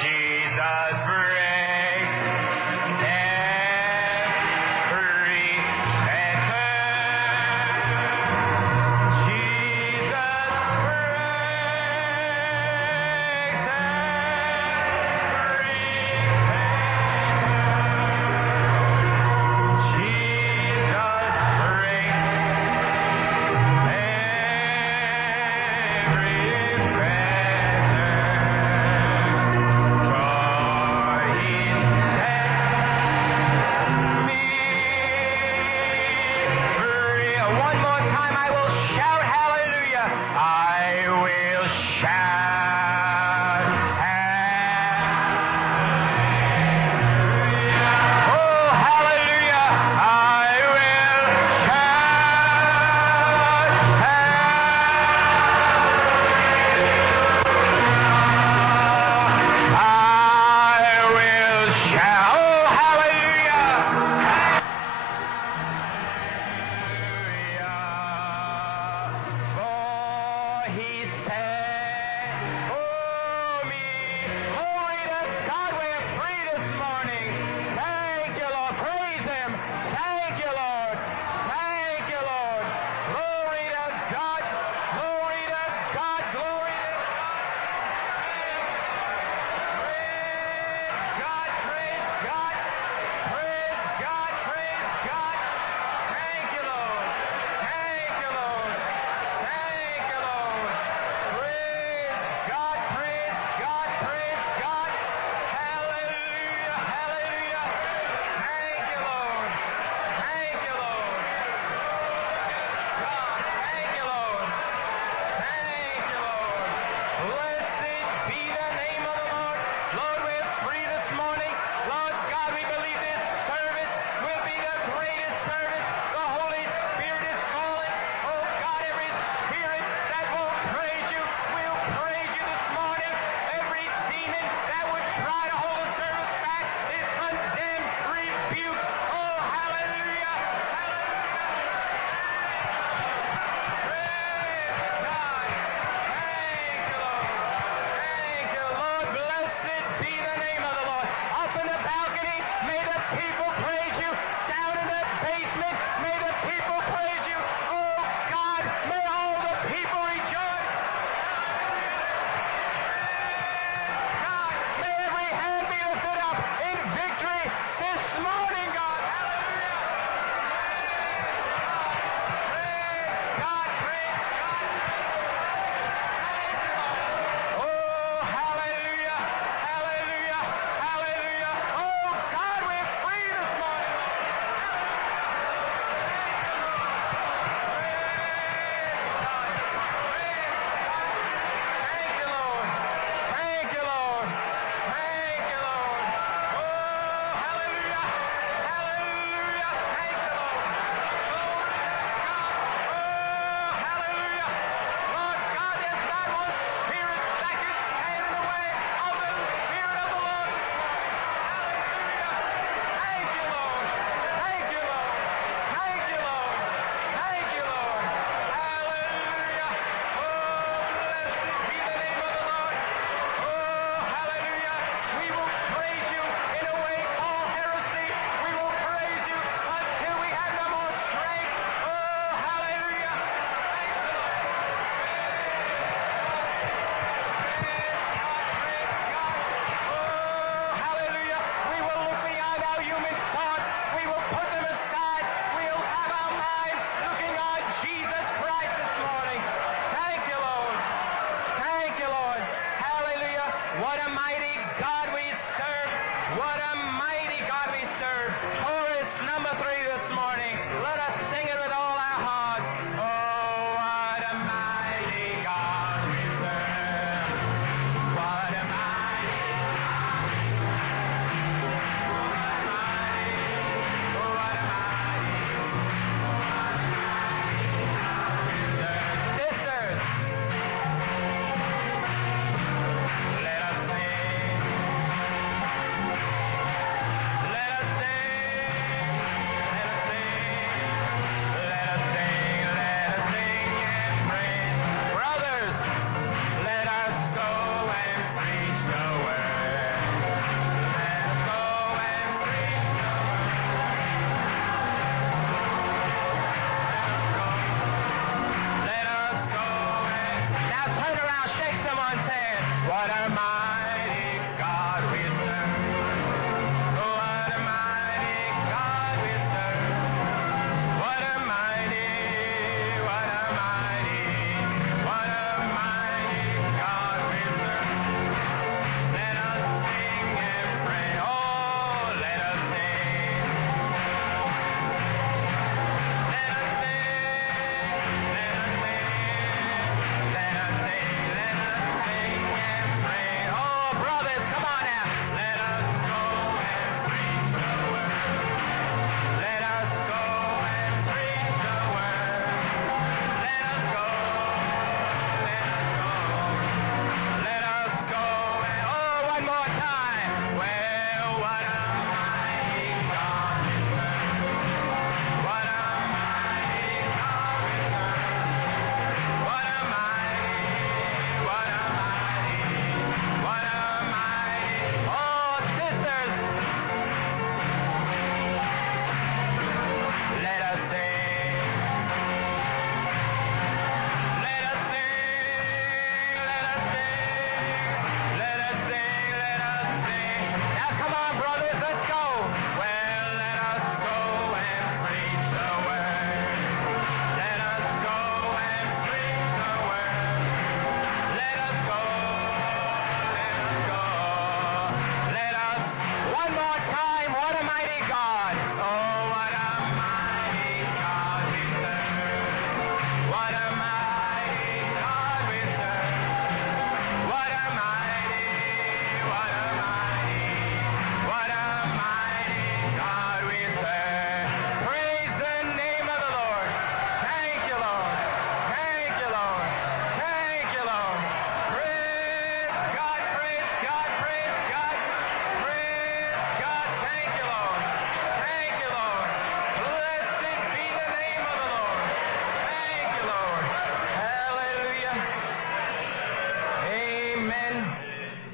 Jesus breaks every fetter. Jesus breaks every fetter. Jesus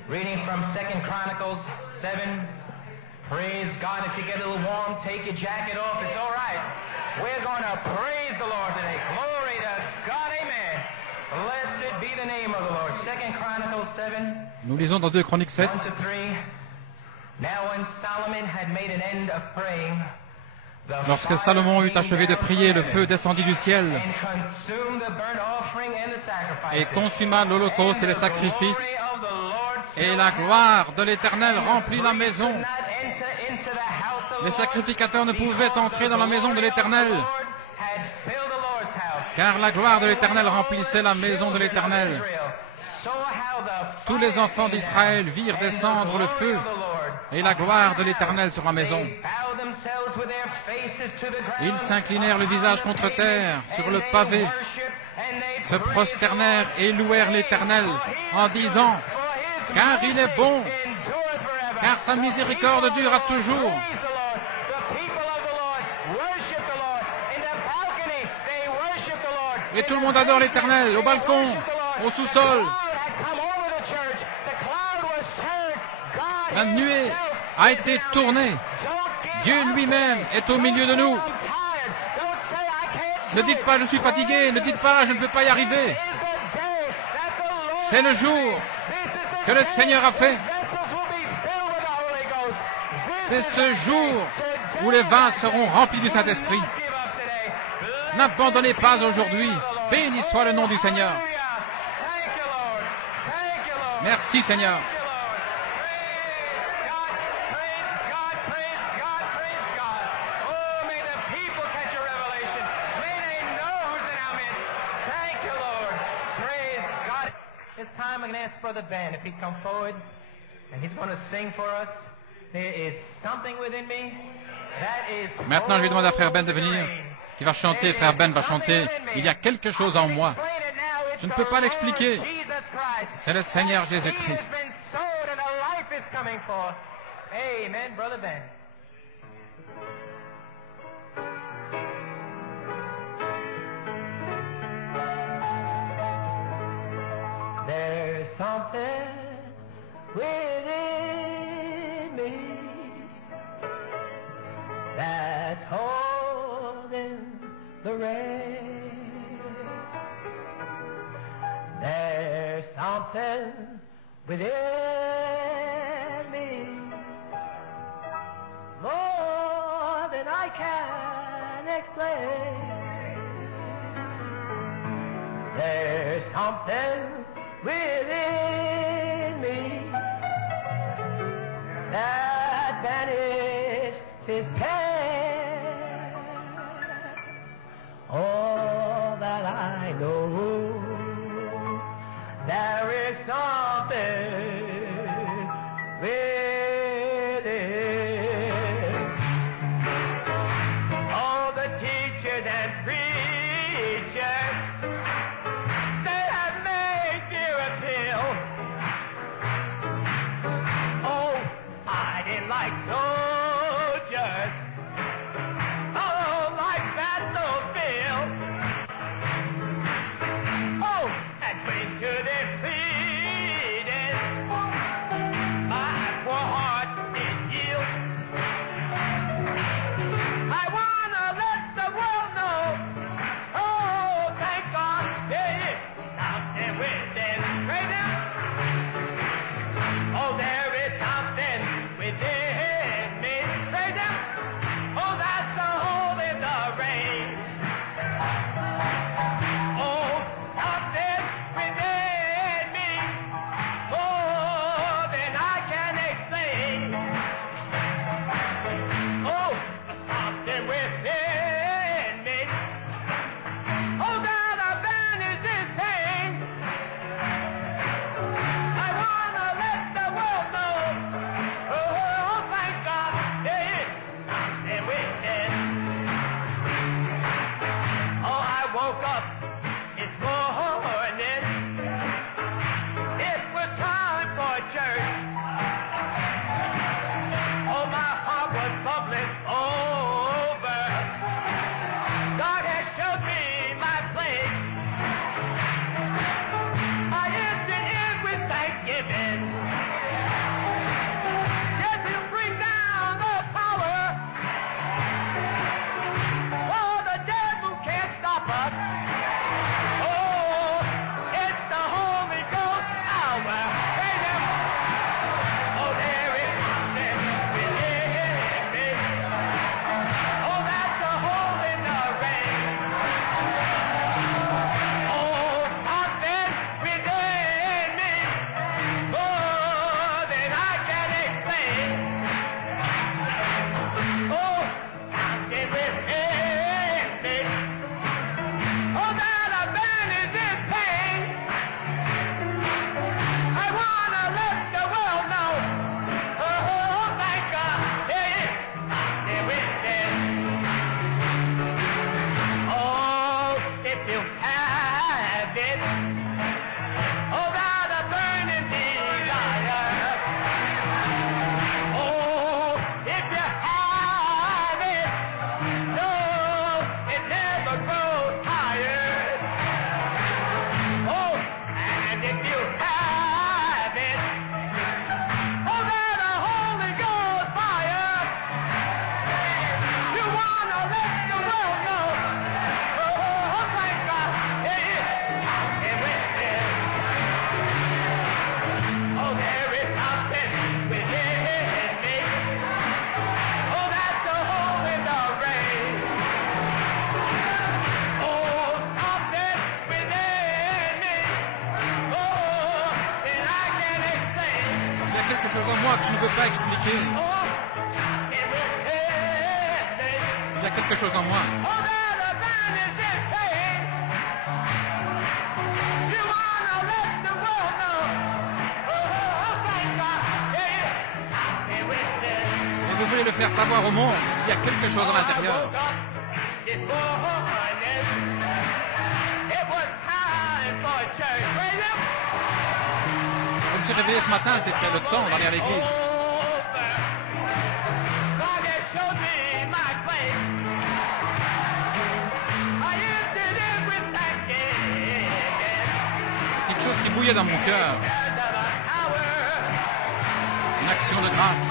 Reading from 2 Chronicles 7. Praise God. If you get a little warm, take your jacket off. It's all right. We're going to praise the Lord today. Glory to God. Amen. Blessed be the name of the Lord. 2 Chronicles 7. Nous lisons dans 2 Chroniques 7. 1 to 3. Now when Solomon had made an end of praying, Lorsque Salomon eut achevé de prier, le feu descendit du ciel et consuma l'holocauste et les sacrifices, et la gloire de l'Éternel remplit la maison. Les sacrificateurs ne pouvaient entrer dans la maison de l'Éternel, car la gloire de l'Éternel remplissait la maison de l'Éternel. Tous les enfants d'Israël virent descendre le feu et la gloire de l'Éternel sur la maison. Ils s'inclinèrent le visage contre terre, sur le pavé, se prosternèrent et louèrent l'Éternel en disant « Car il est bon, car sa miséricorde dure à toujours. » Et tout le monde adore l'Éternel, au balcon, au sous-sol. La nuée a été tournée. Dieu lui-même est au milieu de nous. Ne dites pas « je suis fatigué », ne dites pas « je ne peux pas y arriver ». C'est le jour que le Seigneur a fait. C'est ce jour où les vases seront remplis du Saint-Esprit. N'abandonnez pas aujourd'hui. Béni soit le nom du Seigneur. Merci Seigneur. I'm going to ask Brother Ben if he'd come forward, and he's going to sing for us. There is something within me that is. Maintenant, je vais demander à Frère Ben de venir, qui va chanter. Frère Ben va chanter. Il y a quelque chose en moi. Je ne peux pas l'expliquer. C'est le Seigneur Jésus-Christ. Amen, Brother Ben. There's something within me that's holding the rain. There's something within me more than I can explain. There's something within me that banishes pain. All that I know, there is something within. All the teachers and preachers, they have made dear appeal. Oh, I didn't like soldiers. Oh, like battlefield. Oh, and bring to their pleading. My poor heart is yield. I wanna let the world know. Oh, thank God, there is something within. Praise Him. Oh, there is something within me. Praise Him. Oh, that's the hole in the rain. Oh, something within chose en moi que je ne peux pas expliquer. Il y a quelque chose en moi. Et vous voulez le faire savoir au monde. Il y a quelque chose à l'intérieur. Je me suis réveillé ce matin, c'était le temps d'aller à l'église. Quelque chose qui bouillait dans mon cœur. Une action de grâce.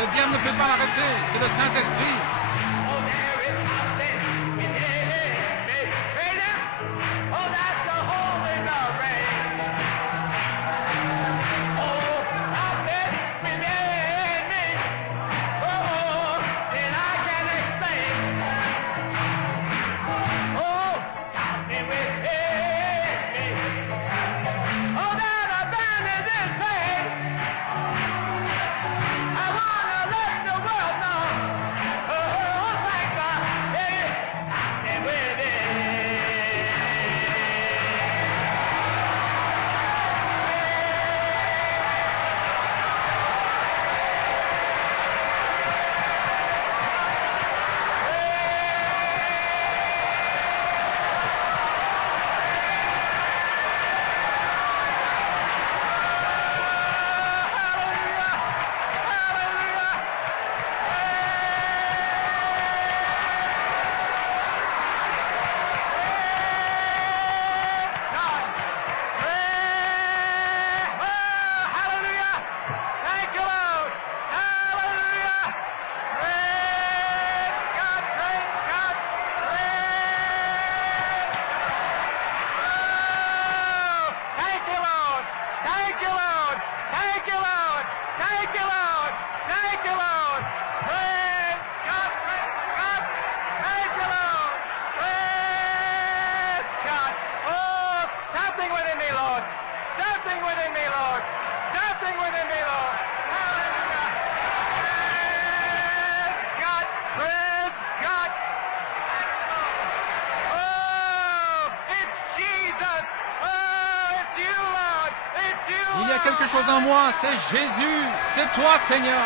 Le diable ne peut pas l'arrêter, c'est le Saint-Esprit. Il y a quelque chose en moi, c'est Jésus, c'est toi, Seigneur.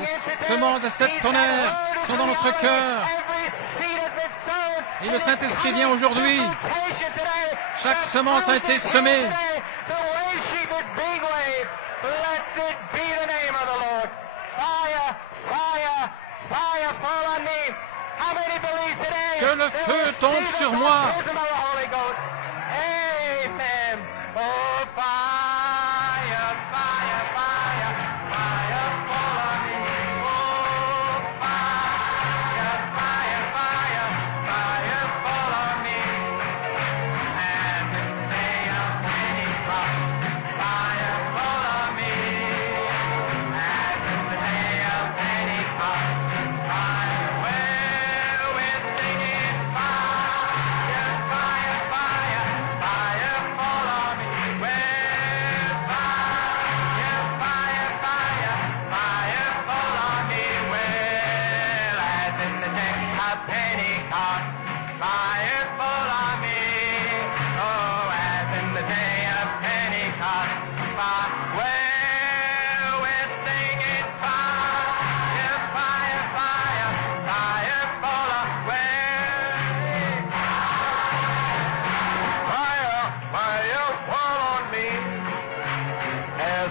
Les semences de cette tonnerre sont dans notre cœur. Et le Saint-Esprit vient aujourd'hui. Chaque semence a été semée. Que le feu tombe sur moi.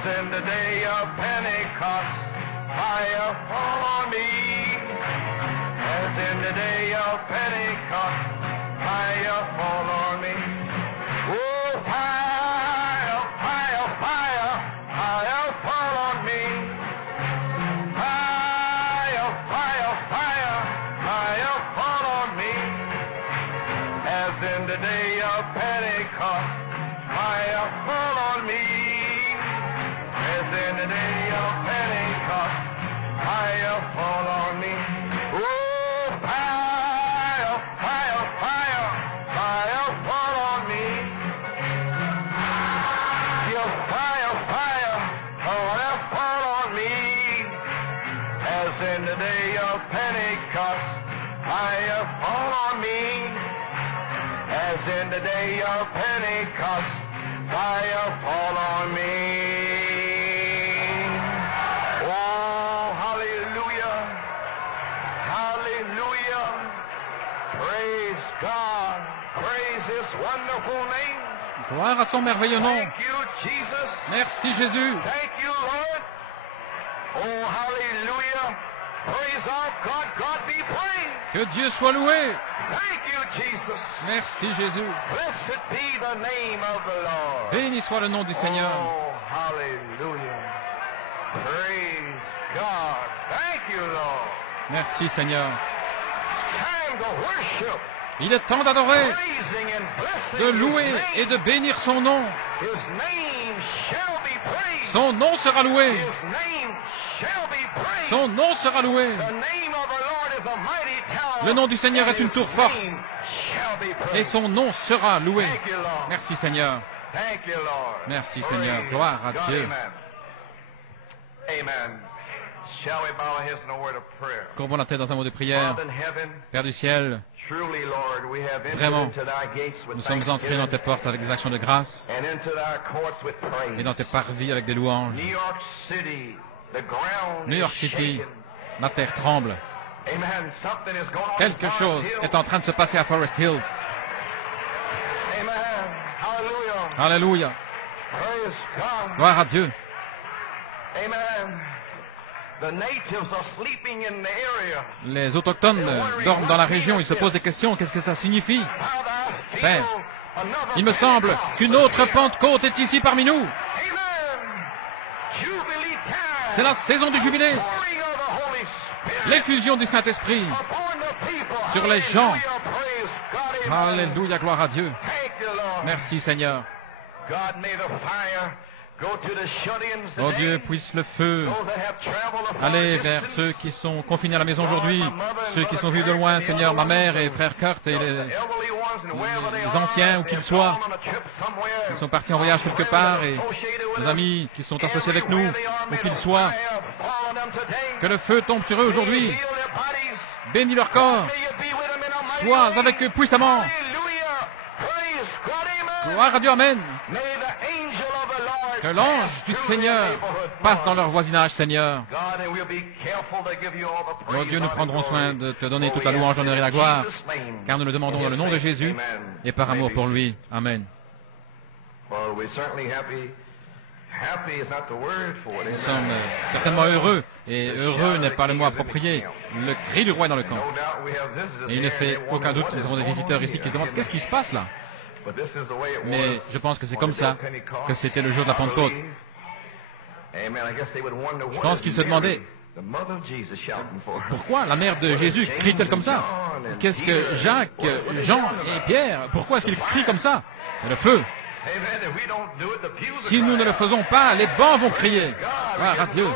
As in the day of Pentecost, fire fall on me. As in the day of Pentecost, fire fall on me. Oh, fire, fire, fire, fire fall on me. Fire, fire, fire, fire fall on me. As in the day of Pentecost, fire fall on me. As in the day of Pentecost, fire fall on me. Oh, fire, fire, fire, fire fall on me. Your fire, fire, fire fall on me. As in the day of Pentecost, fire fall on me. As in the day of Pentecost, fire fall on me. Oh, hallelujah, hallelujah. Praise God, praise His wonderful name. Gloire à son merveilleux nom. Thank you, Jesus. Merci Jésus. Thank you, Lord. Oh, hallelujah. Praise our God. God be praised. Que Dieu soit loué. Thank you, Jesus. Merci Jésus. Blessed be the name of the Lord. Béni soit le nom du Seigneur. Oh, hallelujah. Praise God. Thank you, Lord. Merci Seigneur. Time to worship, Il est temps d'adorer, praising and blessing de louer His et name. de bénir son nom. His name shall be praised. Son nom sera loué. His name shall be praised. Son nom sera loué. The name of the Lord is a mighty tower. Le nom du Seigneur est une tour His forte. name shall be praised. Et son nom sera loué. Thank you, Lord. Merci Seigneur. Thank you, Lord. Merci, Praise Seigneur. Gloire à God. Dieu. Amen. Amen. Shall we bow our heads in a word of prayer? Courbons la tête dans un mot de prière. Father in heaven, Père du ciel, truly, Lord, we have entered Vraiment, into thy gates with nous sommes entrés dans tes thanksgiving portes avec des actions de grâce and into thy courts with praise. et dans tes parvis avec des louanges. New York City, the ground New York is City, shaken. la terre tremble. Amen. Something is going on Quelque in chose Forest est Hill. en train de se passer à Forest Hills. Amen. Hallelujah. Alléluia. Praise God. Gloire à Dieu. Amen. The natives are sleeping in the area. Les autochtones dorment dans la région. Ils se posent des questions. Qu'est-ce que ça signifie? How thou feel Père, another il me semble Pentecost. qu'une autre Pentecôte est ici parmi nous. Amen. Jubilee time. C'est la saison du jubilé. Pouring of the Holy Spirit L'effusion du Saint-Esprit upon the people. sur les gens. Hallelujah. Praise God. Amen. Alléluia, gloire à Dieu. Thank you, Lord. Merci Seigneur. God, may the fire go to the shut-ins Oh today. Dieu, puisse le feu Those that have traveled a far aller vers distance. ceux qui sont confinés à la maison aujourd'hui, ceux qui sont venus de loin, Seigneur, ma mère et frère Kurt et les anciens, où qu'ils soient, ils sont partis en voyage quelque part, et nos amis qui sont associés avec nous, où qu'ils soient, que le feu tombe sur eux aujourd'hui, bénis leur corps, sois avec eux puissamment. Gloire à Dieu, Amen. Que l'ange du Seigneur passe dans leur voisinage, Seigneur. Oh Dieu, nous prendrons soin de te donner toute la louange, l'honneur et la gloire, car nous le demandons dans le nom de Jésus et par amour pour lui. Amen. Nous sommes certainement heureux, et heureux n'est pas le mot approprié. Le cri du roi est dans le camp. Et il ne fait aucun doute que nous avons des visiteurs ici qui se demandent qu'est-ce qui se passe là. Mais je pense que c'est comme ça que c'était le jour de la Pentecôte. Je pense qu'ils se demandaient pourquoi la mère de Jésus crie-t-elle comme ça. Qu'est-ce que Jacques, Jean et Pierre, pourquoi est-ce qu'ils crient comme ça? C'est le feu. Si nous ne le faisons pas, les bancs vont crier. Gloire à Dieu.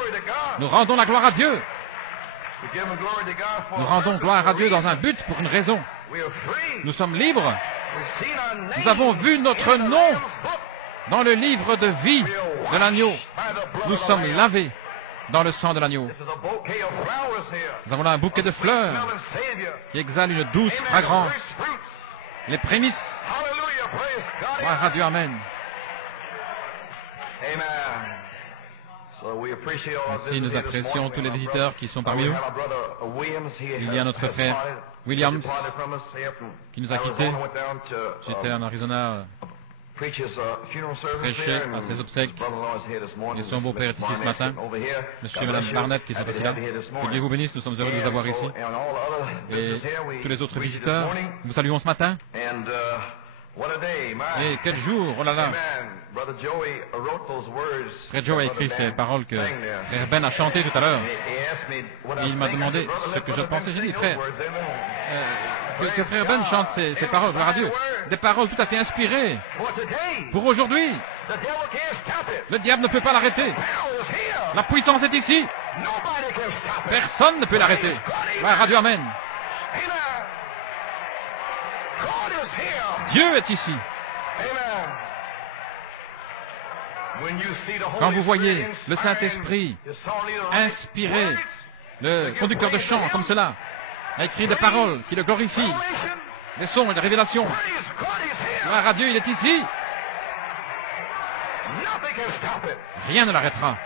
Nous rendons la gloire à Dieu. Nous rendons gloire à Dieu dans un but pour une raison. Nous sommes libres. Nous avons vu notre nom dans le livre de vie de l'agneau. Nous sommes lavés dans le sang de l'agneau. Nous avons là un bouquet de fleurs qui exhale une douce fragrance. Les prémices. Gloire à Dieu, Amen. Ainsi, nous apprécions tous les visiteurs qui sont parmi nous. Il y a notre frère Williams qui nous a quittés. J'étais en Arizona prêcher à ses obsèques. Et son beau-père est ici ce matin. Monsieur et Madame Barnett qui sont ici là. Que Dieu vous bénisse, nous sommes heureux de vous avoir ici. Et tous les autres visiteurs, nous vous saluons ce matin. Et quel jour, oh là là. Frère Joe a écrit ces paroles que Frère Ben a chantées tout à l'heure. Et il m'a demandé ce que je pensais. J'ai dit, frère, que Frère Ben chante ces paroles, gloire à Dieu. Des paroles tout à fait inspirées. Pour aujourd'hui, le diable ne peut pas l'arrêter. La puissance est ici. Personne ne peut l'arrêter. Gloire à Dieu, amen. Dieu est ici. Quand vous voyez le Saint-Esprit inspirer le conducteur de chant comme cela, a écrit des paroles qui le glorifient, des sons et des révélations, gloire à Dieu, il est ici. Rien ne l'arrêtera.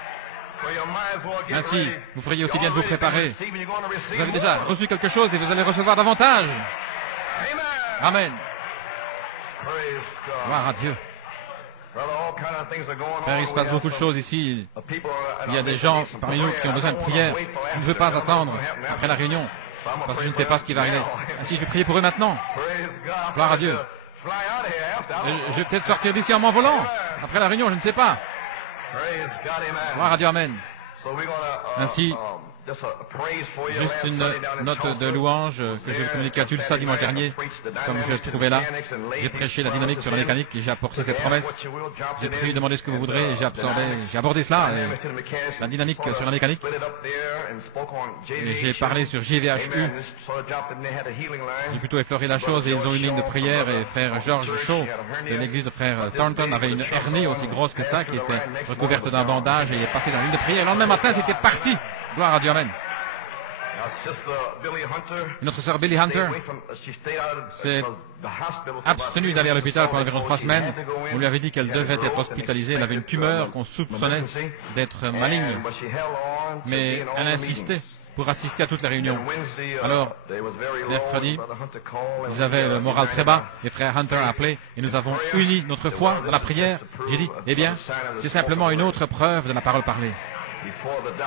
Ainsi, vous feriez aussi bien de vous préparer. Vous avez déjà reçu quelque chose et vous allez recevoir davantage. Amen. Gloire à Dieu. Frère, il se passe beaucoup de choses ici. Il y a des gens parmi nous qui ont besoin de prière. Je ne veux pas attendre après la réunion, parce que je ne sais pas ce qui va arriver. Ainsi, je vais prier pour eux maintenant. Gloire à Dieu. Je vais peut-être sortir d'ici en m'envolant. Après la réunion, je ne sais pas. Gloire à Dieu, amen. Ainsi, juste une note de louange que je vais communiquer à Tulsa dimanche dernier, comme je le trouvais là. J'ai prêché la dynamique sur la mécanique et j'ai apporté cette promesse. J'ai prié, demandé ce que vous voudrez et j'ai abordé cela, la dynamique sur la mécanique. Et j'ai parlé sur JVHU. J'ai plutôt effleuré la chose et ils ont une ligne de prière et frère George Shaw de l'église de frère Thornton avait une hernie aussi grosse que ça qui était recouverte d'un bandage et il est passé dans la ligne de prière. Le lendemain matin, c'était parti. Gloire à Dieu, amen. Notre sœur Billy Hunter s'est abstenue d'aller à l'hôpital pendant environ 3 semaines. On lui avait dit qu'elle devait être hospitalisée. Elle avait une tumeur qu'on soupçonnait d'être maligne. Mais elle insistait pour assister à toutes les réunions. Alors, mercredi, ils avaient le moral très bas. Et frère Hunter a appelé et nous avons uni notre foi dans la prière. J'ai dit, eh bien, c'est simplement une autre preuve de la parole parlée.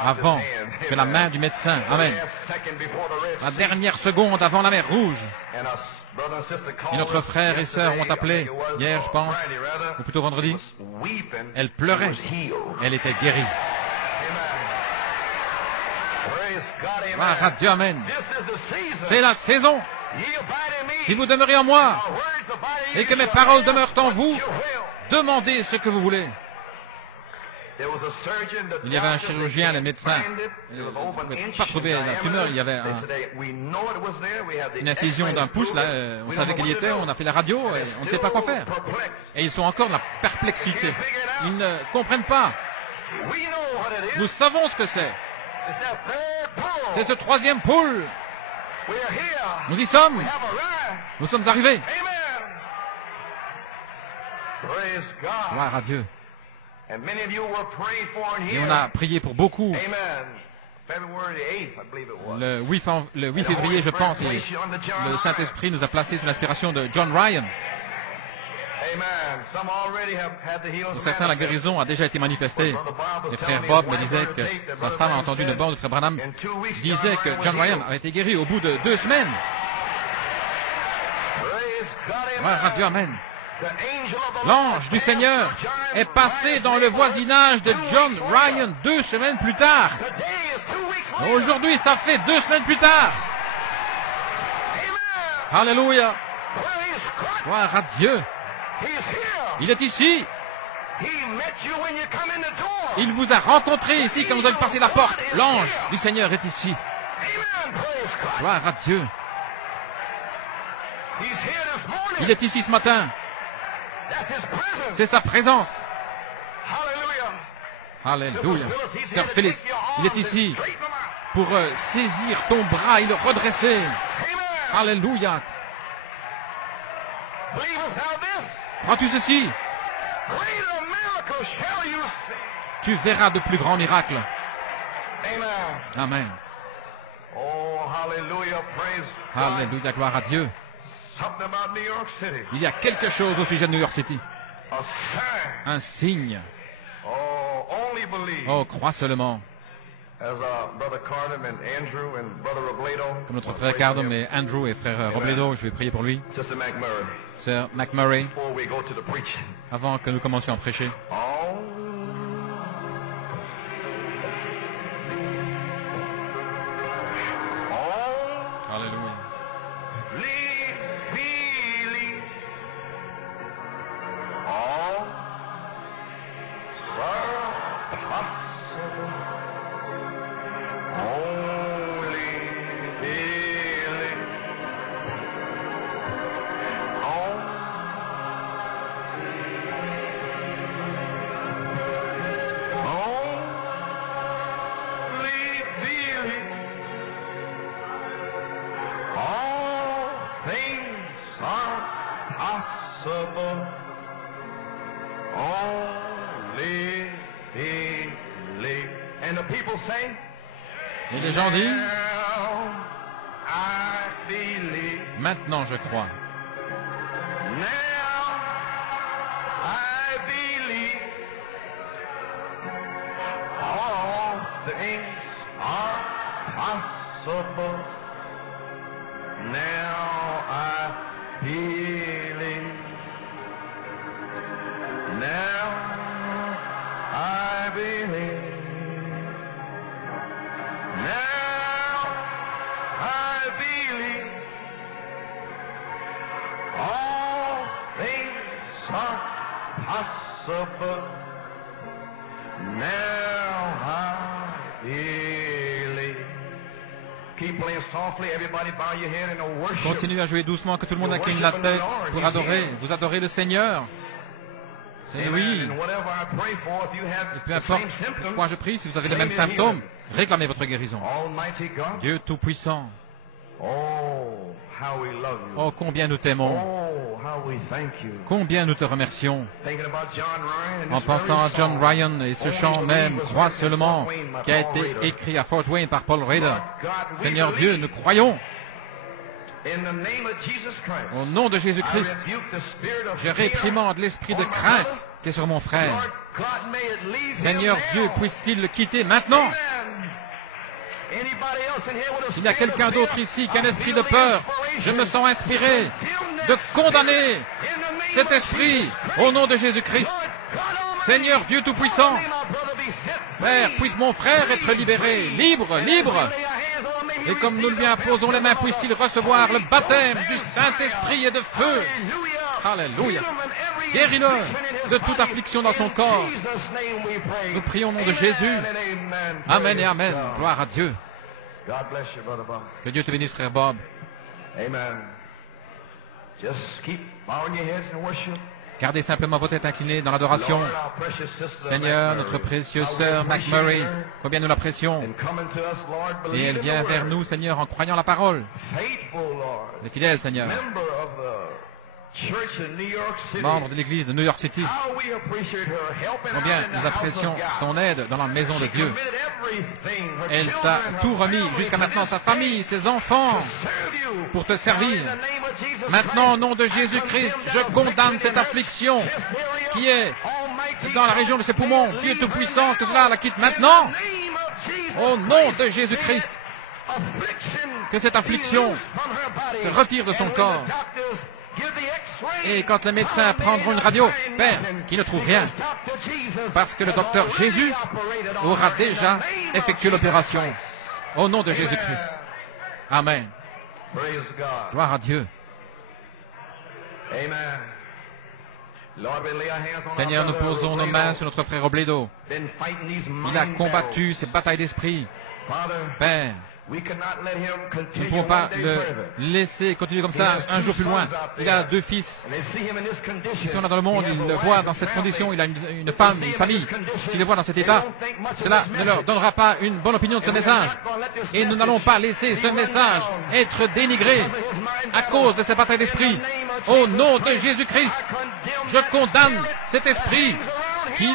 Avant que la main du médecin, amen, la dernière seconde avant la mer rouge. Et notre frère et sœur ont appelé hier, je pense, ou plutôt vendredi. Elle pleurait. Elle était guérie. Ah, Dieu, amen. C'est la saison. Si vous demeurez en moi et que mes paroles demeurent en vous, demandez ce que vous voulez. Il y avait un chirurgien, les médecins n'avaient pas trouvé la tumeur. Il y avait une incision d'un pouce, là, on savait qu'elle y était, on a fait la radio et on ne sait pas quoi faire. Et ils sont encore dans la perplexité. Ils ne comprennent pas. Nous savons ce que c'est. C'est ce troisième pôle. Nous y sommes. Nous sommes arrivés. Gloire à Dieu. Et on a prié pour beaucoup. Le 8 février, je pense, et le Saint-Esprit nous a placés sous l'inspiration de John Ryan. Pour certains, la guérison a déjà été manifestée. Et frère Bob me disait que sa femme a entendu une bande de frère Branham disait que John Ryan avait été guéri au bout de 2 semaines. Gloire à Dieu, amen. L'ange du Seigneur est passé dans le voisinage de John Ryan 2 semaines plus tard. Aujourd'hui, ça fait 2 semaines plus tard. Alléluia. Gloire à Dieu. Il est ici. Il vous a rencontré ici quand vous avez passé la porte. L'ange du Seigneur est ici. Gloire à Dieu. Il est ici ce matin. C'est sa présence. Alléluia. Sœur Félix, il est ici pour saisir ton bras et le redresser. Alléluia. Crois-tu ceci? Tu verras de plus grands miracles. Amen. Alléluia, gloire à Dieu. Il y a quelque chose au sujet de New York City. A sign. un signe. Oh, only believe. Oh, crois seulement. As Brother Cardam and Andrew and Brother Robledo. Comme notre frère Cardam et Andrew et frère Robledo, je vais prier pour lui. Sister McMurray. Sœur McMurray, Before we go to the preaching. avant que nous commencions à prêcher. Oh. Oh. Alléluia. Believe. All possible. Only believe. Only believe. All things are possible. Only believe. And the people say, Et les gens disent, now I believe. maintenant je crois. Now I believe. All things are possible. Now I believe. Now I believe. Now I believe. All things are possible. Now I believe. Keep playing softly. Everybody bow your head in a worship. Continuez à jouer doucement, que tout le monde incline la tête pour adorer. Vous adorez le Seigneur. C'est lui. And whatever I pray for, if you have Et peu the importe same symptoms, pourquoi je prie, si vous avez les mêmes symptômes, réclamez votre guérison. Almighty God. Dieu Tout-Puissant, Oh, how we love you. oh combien nous t'aimons, Oh, how we thank you. combien nous te remercions. Thinking about John Ryan and En this pensant à very John song, Ryan et ce Only chant Believe même, was crois written in seulement, Fort Wayne by qui a Paul été Rader. écrit à Fort Wayne par Paul Rader. Lord God, we Seigneur Dieu, believe nous croyons in the name of Jesus Christ. au nom de I Jésus-Christ. rebuke the spirit of Je fear réprimande l'esprit de on my crainte brother. qui est sur mon frère. Lord God, may it leave Seigneur him Dieu, now. puisse-t-il le quitter maintenant? Amen. Anybody else in here with a S'il y a spirit of quelqu'un fear, d'autre ici qui a un I esprit feel de the peur, inspiration. je me sens inspiré Condemn that de condamner spirit in the name cet of esprit Jesus Christ. au nom de Jésus-Christ. Lord God Almighty, Seigneur Dieu Tout-Puissant, may my brother be set Père, free. puisse mon frère être libéré, libre, libre. Et comme nous lui imposons les mains, puisse-t-il recevoir le baptême du Saint-Esprit et de feu. Alléluia. Guéris-le de toute affliction dans son corps. Nous prions au nom de Jésus. Amen et Amen. Gloire à Dieu. God bless you, Brother Bob. Que Dieu te bénisse, frère Bob. Amen. Just keep bowing your heads and worship. Gardez simplement votre tête inclinée dans l'adoration. Lord, our precious sister Seigneur, McMurray, notre précieuse how we sœur appreciate McMurray, her combien nous l'apprécions. and coming to us, Lord, Et believing elle the vient vers word. nous, Seigneur, en croyant la parole. Faithful, Lord. Les fidèles, Seigneur, Member of the church in New York City. membre de l'église de New York City. How we appreciate her helping Combien out in the nous house apprécions of God. son aide dans la maison de She Dieu. committed everything, her Elle children, t'a her tout remis, family, jusqu'à to maintenant this sa day, famille, ses enfants, to serve you. pour te servir. Now, in the name of Jesus Maintenant, au nom de Christ, I Jésus-Christ, condemn je that condamne affliction cette in her affliction chest area. qui est Almighty dans la God, région de ses may poumons. it Dieu leave Tout-Puissant, her que now. cela la quitte In maintenant, the name of Jesus au nom de Christ, Jésus-Christ. may affliction Que cette affliction be loosed from her body. se retire de son And when corps. the doctors give the X-ray, Et quand les médecins prendront une radio, Père, qui ne trouve rien, parce que le docteur Jésus aura déjà effectué l'opération. Au nom de Jésus-Christ. Amen. Praise God. Gloire à Dieu. Amen. Lord, we lay our hands on Seigneur, our nous brother posons nos Robledo. mains sur notre frère Robledo. Been fighting these Il a mind combattu battles. ces batailles d'esprit. Father, Père, we cannot let him nous ne continue pouvons pas one day le further. laisser continuer comme ça un jour plus loin. Il a 2 fils. And they see him in this condition. Ils sont là dans le monde, He has ils a le wife voient and dans cette family. condition, il a une femme, une famille. S'ils le voient dans cet état, cela ne leur donnera pas une bonne opinion de ce message. Et nous n'allons pas laisser ce message être dénigré à cause de ces batailles d'esprit. Au nom de Jésus-Christ, je condamne cet esprit qui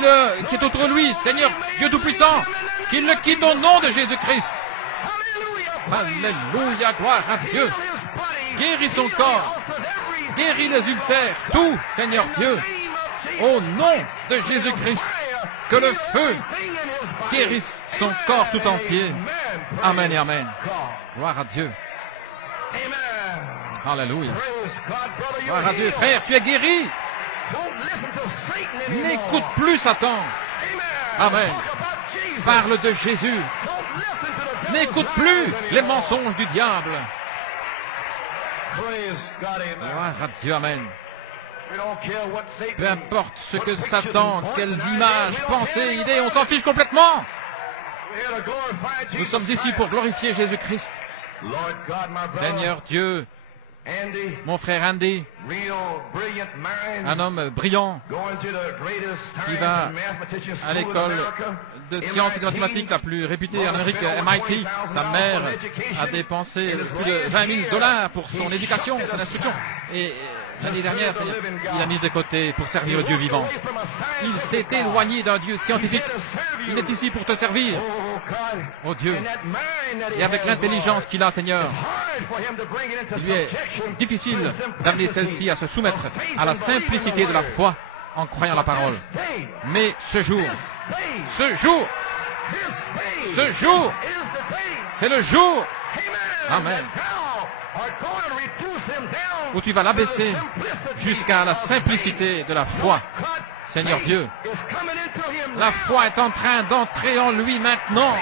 est autour de lui, Seigneur Dieu Tout-Puissant, qu'il le quitte au nom de Jésus-Christ. Alléluia, gloire à Dieu. Guéris son corps, guéris les ulcères, tout, Seigneur Dieu. Au nom de Jésus-Christ, que le feu guérisse son corps tout entier. Amen et amen. Gloire à Dieu. Alléluia. Gloire à Dieu. Frère, tu es guéri. N'écoute plus Satan. Amen. Parle de Jésus. N'écoute plus les mensonges du diable. Gloire à Dieu. Amen. Peu importe ce que Satan, quelles images, pensées, idées, on s'en fiche complètement. Nous sommes ici pour glorifier Jésus-Christ. Seigneur Dieu, mon frère Andy, un homme brillant qui va à l'école de sciences et de mathématiques la plus réputée en Amérique, MIT. Sa mère a dépensé plus de $20 000 pour son éducation, son instruction. Et l'année dernière, il a mis de côté pour servir le Dieu vivant. Il s'est éloigné d'un Dieu scientifique. Il est ici pour te servir. Oh Dieu. Et avec l'intelligence qu'il a, Seigneur, il lui est difficile d'amener celle-ci à se soumettre à la simplicité de la foi en croyant la parole. Mais ce jour, c'est le jour, amen, où tu vas l'abaisser jusqu'à la simplicité de la foi. Seigneur Dieu, la foi est en train d'entrer en lui maintenant.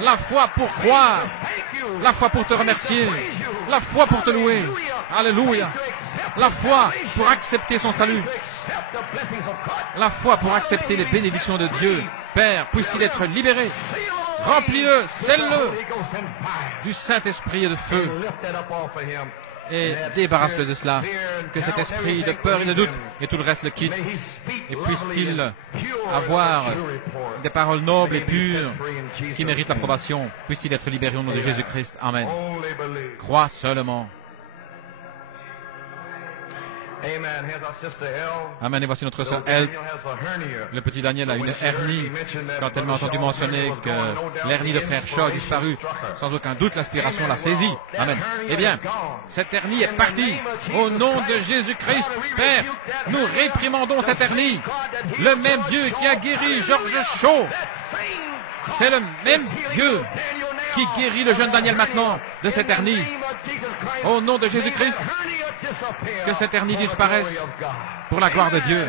La foi pour croire, la foi pour te remercier, la foi pour te louer. Alléluia. La foi pour accepter son salut. La foi pour accepter les bénédictions de Dieu. Père, puisse-t-il être libéré. Remplis-le, scelle-le du Saint-Esprit et de feu. Et débarrasse-le de cela. Que cet esprit de peur et de doute et tout le reste le quitte. Et puisse-t-il avoir des paroles nobles et pures qui méritent l'approbation. Puisse-t-il être libéré au nom de Jésus-Christ. Amen. Crois seulement. Amen. Et voici notre sœur Elle. Le petit Daniel a une hernie. Quand elle m'a entendu mentionner que l'hernie de frère Shaw a disparu, sans aucun doute l'inspiration l'a saisie. Amen. Eh bien, cette hernie est partie. Au nom de Jésus-Christ, Père, nous réprimandons cette hernie. Le même Dieu qui a guéri George Shaw, c'est le même Dieu qui guérit le jeune Daniel maintenant de cette hernie. Au nom de Jésus-Christ, que cette hernie disparaisse pour la gloire de Dieu.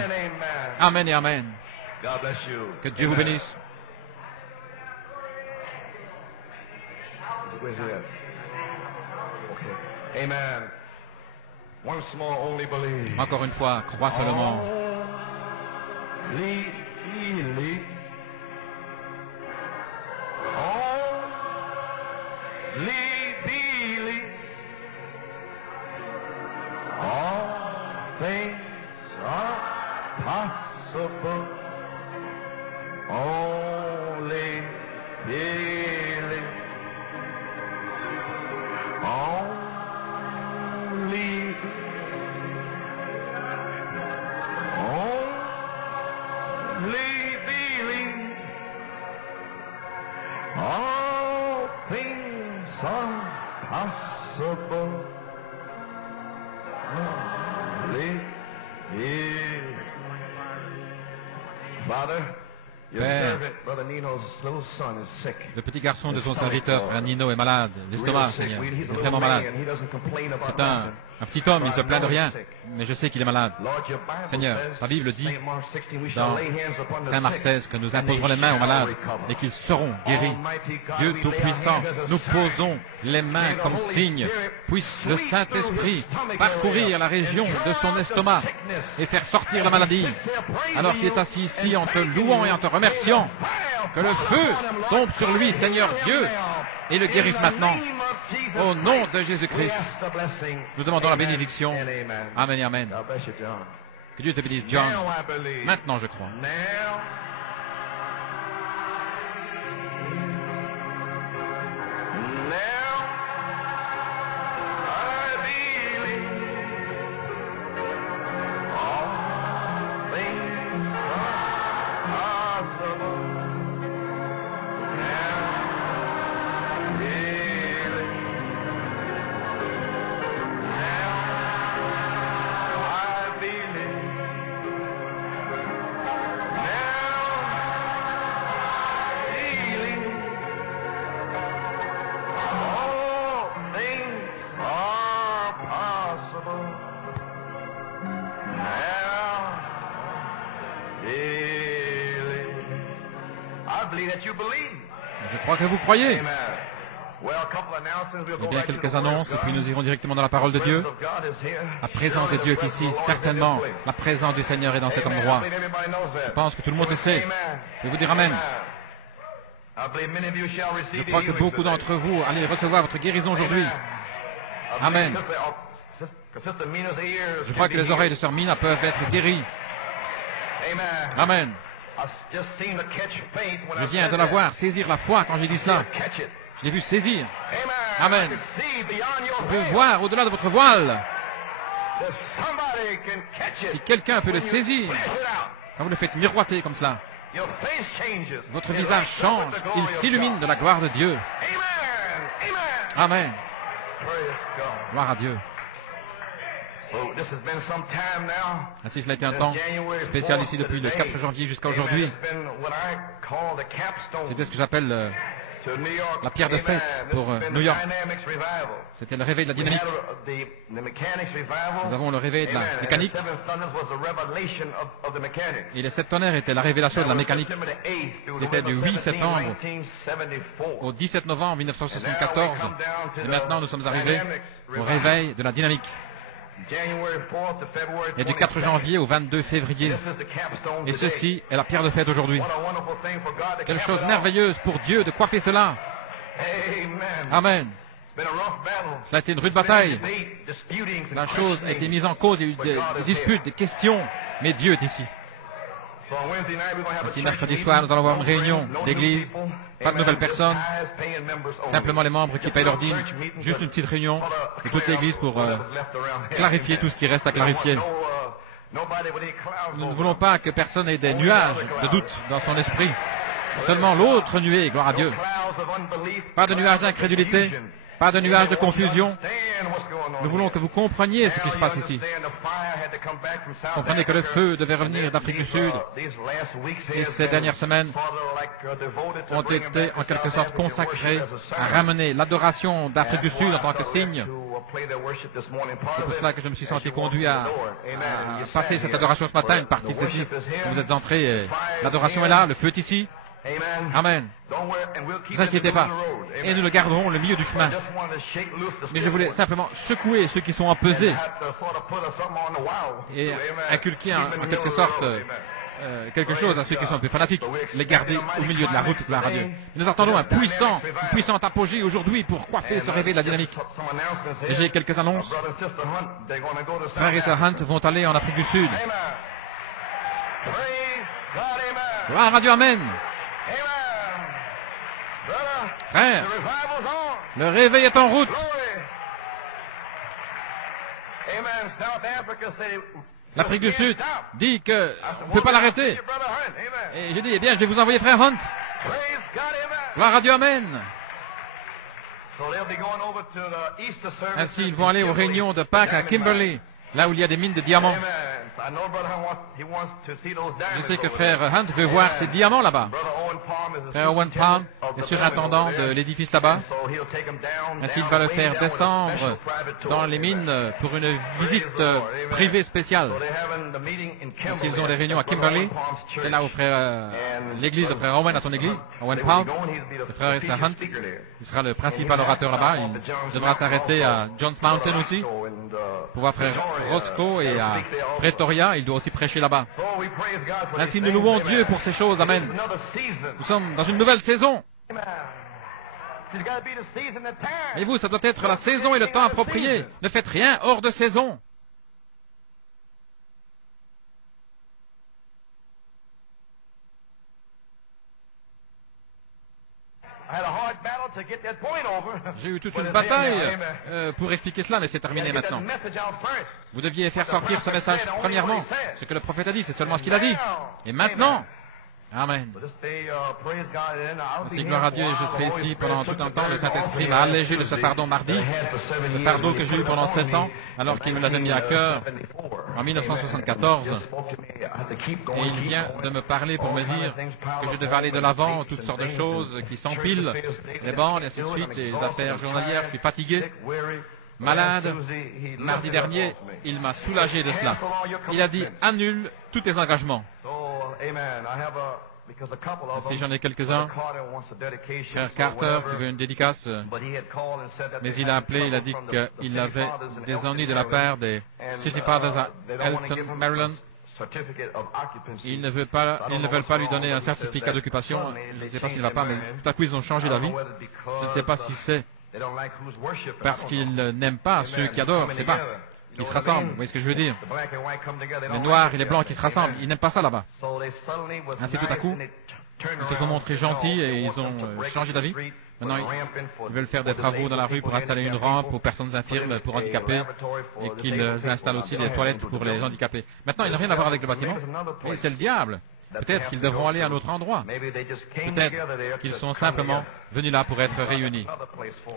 Amen et amen. Que Dieu vous bénisse. Encore une fois, crois seulement. All things are possible. Only believe. Only. Only believe. All things are possible. Père, le petit garçon de ton serviteur, frère Nino, est malade. L'estomac, Seigneur, il est vraiment malade. C'est un petit homme, il ne se plaint de rien, mais je sais qu'il est malade. Seigneur, ta Bible dit dans Saint Marc 16 que nous imposerons les mains aux malades et qu'ils seront guéris. Dieu Tout-Puissant, nous posons les mains comme signe. Puisse le Saint-Esprit parcourir la région de son estomac et faire sortir la maladie. Alors qu'il est assis ici en te louant et en te remerciant, que le feu tombe sur lui, Seigneur Dieu, et le guérisse maintenant. Au nom de Jésus-Christ, nous demandons la bénédiction. Amen et amen. Que Dieu te bénisse, John. Maintenant, je crois. Je crois que vous croyez. Amen. Well, a couple announcements. We'll Eh go bien, right to the quelques Word of annonces, et puis God. nous irons directement dans la parole de Dieu. The presence of God is here. La présence de Dieu est ici, certainement. La présence du Seigneur est dans cet Amen. endroit. I believe everybody knows that. Je pense que tout le monde le sait. Amen. Je vais vous dire Amen. I believe many of you shall receive Je the crois que healing beaucoup today. d'entre vous allez recevoir votre guérison aujourd'hui. I Amen. believe Sister Mina's ears Je crois can que be les oreilles de healed. Sœur Mina peuvent être guéries. Amen. Amen. I just seen her catch faith when Je I viens said de la that. voir saisir la foi quand j'ai dit cela. Catch it. Je l'ai vu saisir. Amen. Amen. I can see beyond your Je peux veil voir au-delà de votre voile. that somebody can catch it. Si quelqu'un peut le When you saisir, flash it out, quand vous le faites miroiter comme cela, your face changes. votre It visage lights up change. with the glory Il of s'illumine God. de la gloire de Dieu. Amen. Amen. Praise God. Gloire à Dieu. So this has been some time now. Ainsi, cela a été un temps spécial ici depuis le 4 janvier jusqu'à aujourd'hui. Amen. It's been what I call the capstone C'était ce que j'appelle, to New York. la pierre de Amen. fête pour, This has been New the York. Dynamics revival. c'était le réveil de la We dynamique. had the mechanics revival. Nous avons le réveil de la Amen. And mécanique. the seven thunders was the revelation of the mechanics. Et les sept tonnerres étaient la révélation de la mécanique. C'était du 8 septembre au 17 novembre 1974. Et maintenant, nous sommes arrivés au réveil de la dynamique. Et du 4 janvier au 22 février. Et ceci est la pierre de fête aujourd'hui. Quelle chose merveilleuse pour Dieu de coiffer cela. Amen. Cela a été une rude bataille. La chose a été mise en cause, il y a eu des disputes, des questions. Mais Dieu est ici. Ainsi, mercredi soir, nous allons avoir une réunion d'église. Pas de nouvelles personnes. Simplement les membres qui payent leur dîme. Juste une petite réunion de toute l'église pour clarifier tout ce qui reste à clarifier. Nous ne voulons pas que personne ait des nuages de doute dans son esprit. Seulement l'autre nuée, gloire à Dieu. Pas de nuages d'incrédulité. Pas de nuages de confusion. Nous voulons que vous compreniez ce qui se passe ici. Comprenez que le feu devait revenir d'Afrique du Sud. Et ces dernières semaines ont été en quelque sorte consacrées à ramener l'adoration d'Afrique du Sud en tant que signe. C'est pour cela que je me suis senti conduit à passer cette adoration ce matin, une partie de ceci. Vous êtes entrés et l'adoration est là, le feu est ici. Amen. Ne vous inquiétez pas. Et nous le garderons au milieu du chemin. Mais je voulais simplement secouer ceux qui sont empesés et inculquer en quelque sorte quelque chose à ceux qui sont un peu fanatiques. Les garder au milieu de la route, gloire à Dieu. Nous attendons une puissante apogée aujourd'hui pour coiffer ce réveil de la dynamique. Et j'ai quelques annonces. Frères et sœurs Hunt vont aller en Afrique du Sud. Gloire à Dieu, Amen. Frère, le réveil est en route. L'Afrique du Sud dit que on ne peut pas l'arrêter. Et j'ai dit, eh bien, je vais vous envoyer frère Hunt. Gloire à Dieu, Amen. Ainsi, ils vont aller aux réunions de Pâques à Kimberley, là où il y a des mines de diamants. Je sais que frère Hunt veut voir ces diamants là-bas. Frère Owen Palm est surintendant de l'édifice là-bas. Ainsi, il va le faire descendre dans les mines pour une visite privée spéciale. Ainsi, ils ont des réunions à Kimberley. C'est là où l'église de frère Owen a son église, Owen Palm. Le frère et sœur Hunt, il sera le principal orateur là-bas. Il devra s'arrêter à Johns Mountain aussi pour voir frère Roscoe et à Pretoria. Il doit aussi prêcher là-bas. Ainsi, nous louons Dieu pour ces choses. Amen. Nous sommes dans une nouvelle saison. Et vous, ça doit être la saison et le temps approprié. Ne faites rien hors de saison. J'ai eu toute une bataille pour expliquer cela, mais c'est terminé maintenant. Vous deviez faire sortir ce message premièrement. Ce que le prophète a dit, c'est seulement ce qu'il a dit. Et maintenant, Amen. Ainsi, gloire à Dieu, je serai ici pendant tout un temps. Le Saint-Esprit m'a allégé de ce fardeau mardi, le fardeau que j'ai eu pendant 7 ans, alors qu'il me l'avait mis à cœur en 1974. Et il vient de me parler pour me dire que je devais aller de l'avant, toutes sortes de choses qui s'empilent, les bandes, et ainsi de suite, et les affaires journalières. Je suis fatigué, malade. Mardi dernier, il m'a soulagé de cela. Il a dit, annule tous tes engagements. Si j'en ai quelques-uns, frère Carter qui veut une dédicace, mais il a appelé, il a dit qu'il avait des ennuis de la part des City Fathers à Elton, Maryland. Ils ne veulent pas lui donner un certificat d'occupation. Je ne sais pas ce qu'il ne va pas, mais tout à coup ils ont changé d'avis. Je ne sais pas si c'est parce qu'ils n'aiment pas ceux qui adorent, c'est pas, qui se rassemblent. Vous voyez ce que je veux dire? Les noirs et les blancs qui se rassemblent, ils n'aiment pas ça là-bas. Ainsi tout à coup, ils se sont montrés gentils et ils ont changé d'avis. Maintenant, ils veulent faire des travaux dans la rue pour installer une rampe aux personnes infirmes, pour handicapés, et qu'ils installent aussi des toilettes pour les handicapés. Maintenant, ils n'ont rien à voir avec le bâtiment. Et c'est le diable. Peut-être qu'ils devront aller à un autre endroit. Peut-être qu'ils sont simplement venus là pour être réunis.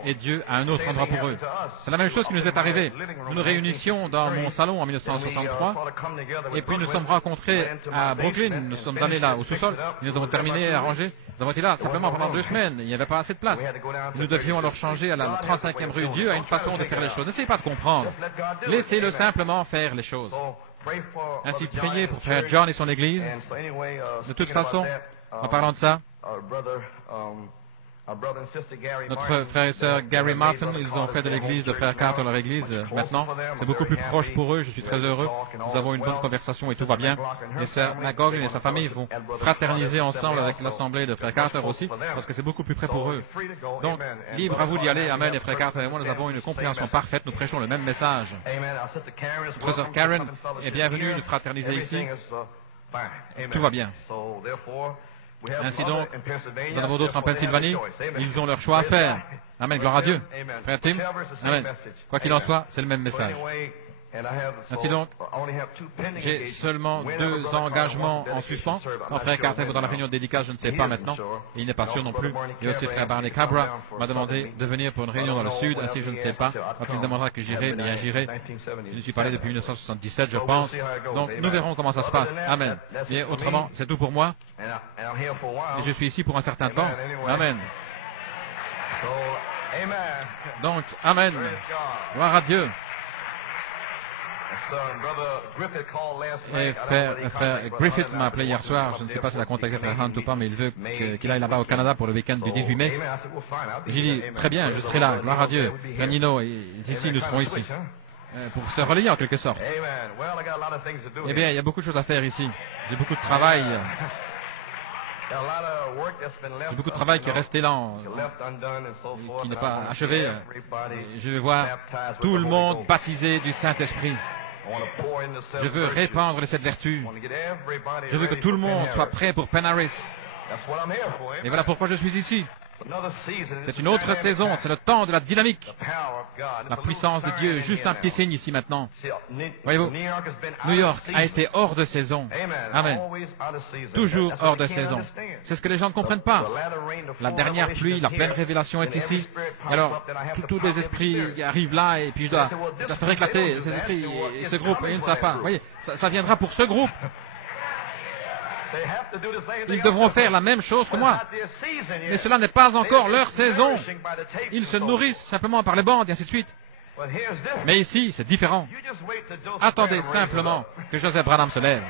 Et Dieu a un autre endroit pour eux. C'est la même chose qui nous est arrivé. Nous nous réunissions dans mon salon en 1963, et puis nous sommes rencontrés à Brooklyn. Nous sommes allés là au sous-sol. Nous avons terminé à ranger. Nous avons été là simplement pendant 2 semaines. Il n'y avait pas assez de place. Nous devions leur changer à la 35e rue. Dieu a une façon de faire les choses. N'essayez pas de comprendre. Laissez-le simplement faire les choses. Ainsi, priez pour frère John et son église. De toute façon, en parlant de ça, notre frère et sœur Gary Martin, ils ont fait de l'église de frère Carter leur église maintenant. C'est beaucoup plus proche pour eux, je suis très heureux. Nous avons une bonne conversation et tout va bien. Et sœur McGoglin et sa famille vont fraterniser ensemble avec l'assemblée de frère Carter aussi, parce que c'est beaucoup plus près pour eux. Donc, libre à vous d'y aller. Amen. Et frère Carter et moi, nous avons une compréhension parfaite. Nous prêchons le même message. Notre sœur Karen est bienvenue de fraterniser ici. Tout va bien. Ainsi donc, nous en avons d'autres en Pennsylvanie. Ils ont leur choix à faire. Amen, gloire à Dieu. Frère Tim, amen. Quoi qu'il en soit, c'est le même message. Ainsi donc, j'ai seulement 2 engagements en suspens. Quand frère Carter va dans la réunion de dédicace, je ne sais pas maintenant. Et il n'est pas sûr non plus. Et aussi frère Barney Cabra m'a demandé de venir pour une réunion dans le sud. Ainsi, je ne sais pas. Quand il demandera que j'irai, bien j'irai. Je ne suis pas allé depuis 1977, je pense. Donc, nous verrons comment ça se passe. Amen. Mais autrement, c'est tout pour moi. Et je suis ici pour un certain temps. Amen. Donc, amen. Gloire à Dieu. Et frère Griffith m'a appelé hier soir. Je ne sais pas s'il a contacté frère Hunt ou pas, mais il veut qu'il aille là-bas au Canada pour le week-end du 18 mai. J'ai dit, très bien, je serai là. Gloire à Dieu. Frère Nino, ici, nous serons ici. Pour se relayer en quelque sorte. Eh bien, il y a beaucoup de choses à faire ici. J'ai beaucoup de travail. J'ai beaucoup de travail qui est resté là, et qui n'est pas achevé. Je veux voir tout le monde baptisé du Saint-Esprit. Je veux répandre cette vertu. Je veux que tout le monde soit prêt pour Penaris. Et voilà pourquoi je suis ici. C'est une autre saison, c'est le temps de la dynamique. La puissance de Dieu, juste un petit signe ici maintenant. Voyez-vous, New York a été hors de saison. Amen. Toujours hors de saison. C'est ce que les gens ne comprennent pas. La dernière pluie, la pleine révélation est ici. Et alors, tous les esprits arrivent là et puis je dois faire éclater ces esprits et ce groupe et ils ne savent pas. Vous voyez, ça viendra pour ce groupe. Ils devront faire la même chose que moi. Mais cela n'est pas encore leur saison. Ils se nourrissent simplement par les bandes et ainsi de suite. Mais ici, c'est différent. Attendez simplement que Joseph Branham se lève.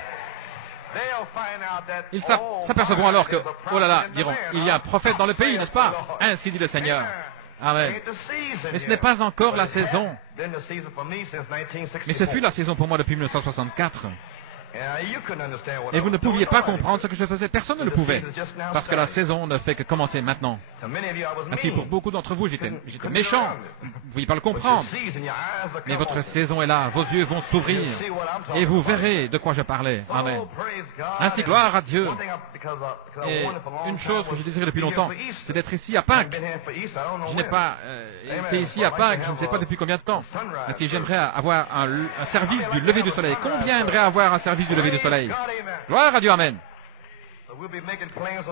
Ils s'apercevront alors que, oh là là, diront, il y a un prophète dans le pays, n'est-ce pas? Ainsi dit le Seigneur. Amen. Mais ce n'est pas encore la saison. Mais ce fut la saison pour moi depuis 1964. Et vous ne pouviez pas comprendre ce que je faisais. Personne ne le pouvait. Parce que la saison ne fait que commencer maintenant. Ainsi, pour beaucoup d'entre vous, j'étais méchant. Vous ne pouviez pas le comprendre. Mais votre saison est là. Vos yeux vont s'ouvrir. Et vous verrez de quoi je parlais. Amen. Ainsi, gloire à Dieu. Et une chose que je désirais depuis longtemps, c'est d'être ici à Pâques. Je n'ai pas été ici à Pâques, je ne sais pas depuis combien de temps. Ainsi, j'aimerais avoir un service du lever du soleil. Combien aimerait avoir un service du lever du soleil? Gloire à Dieu, amen.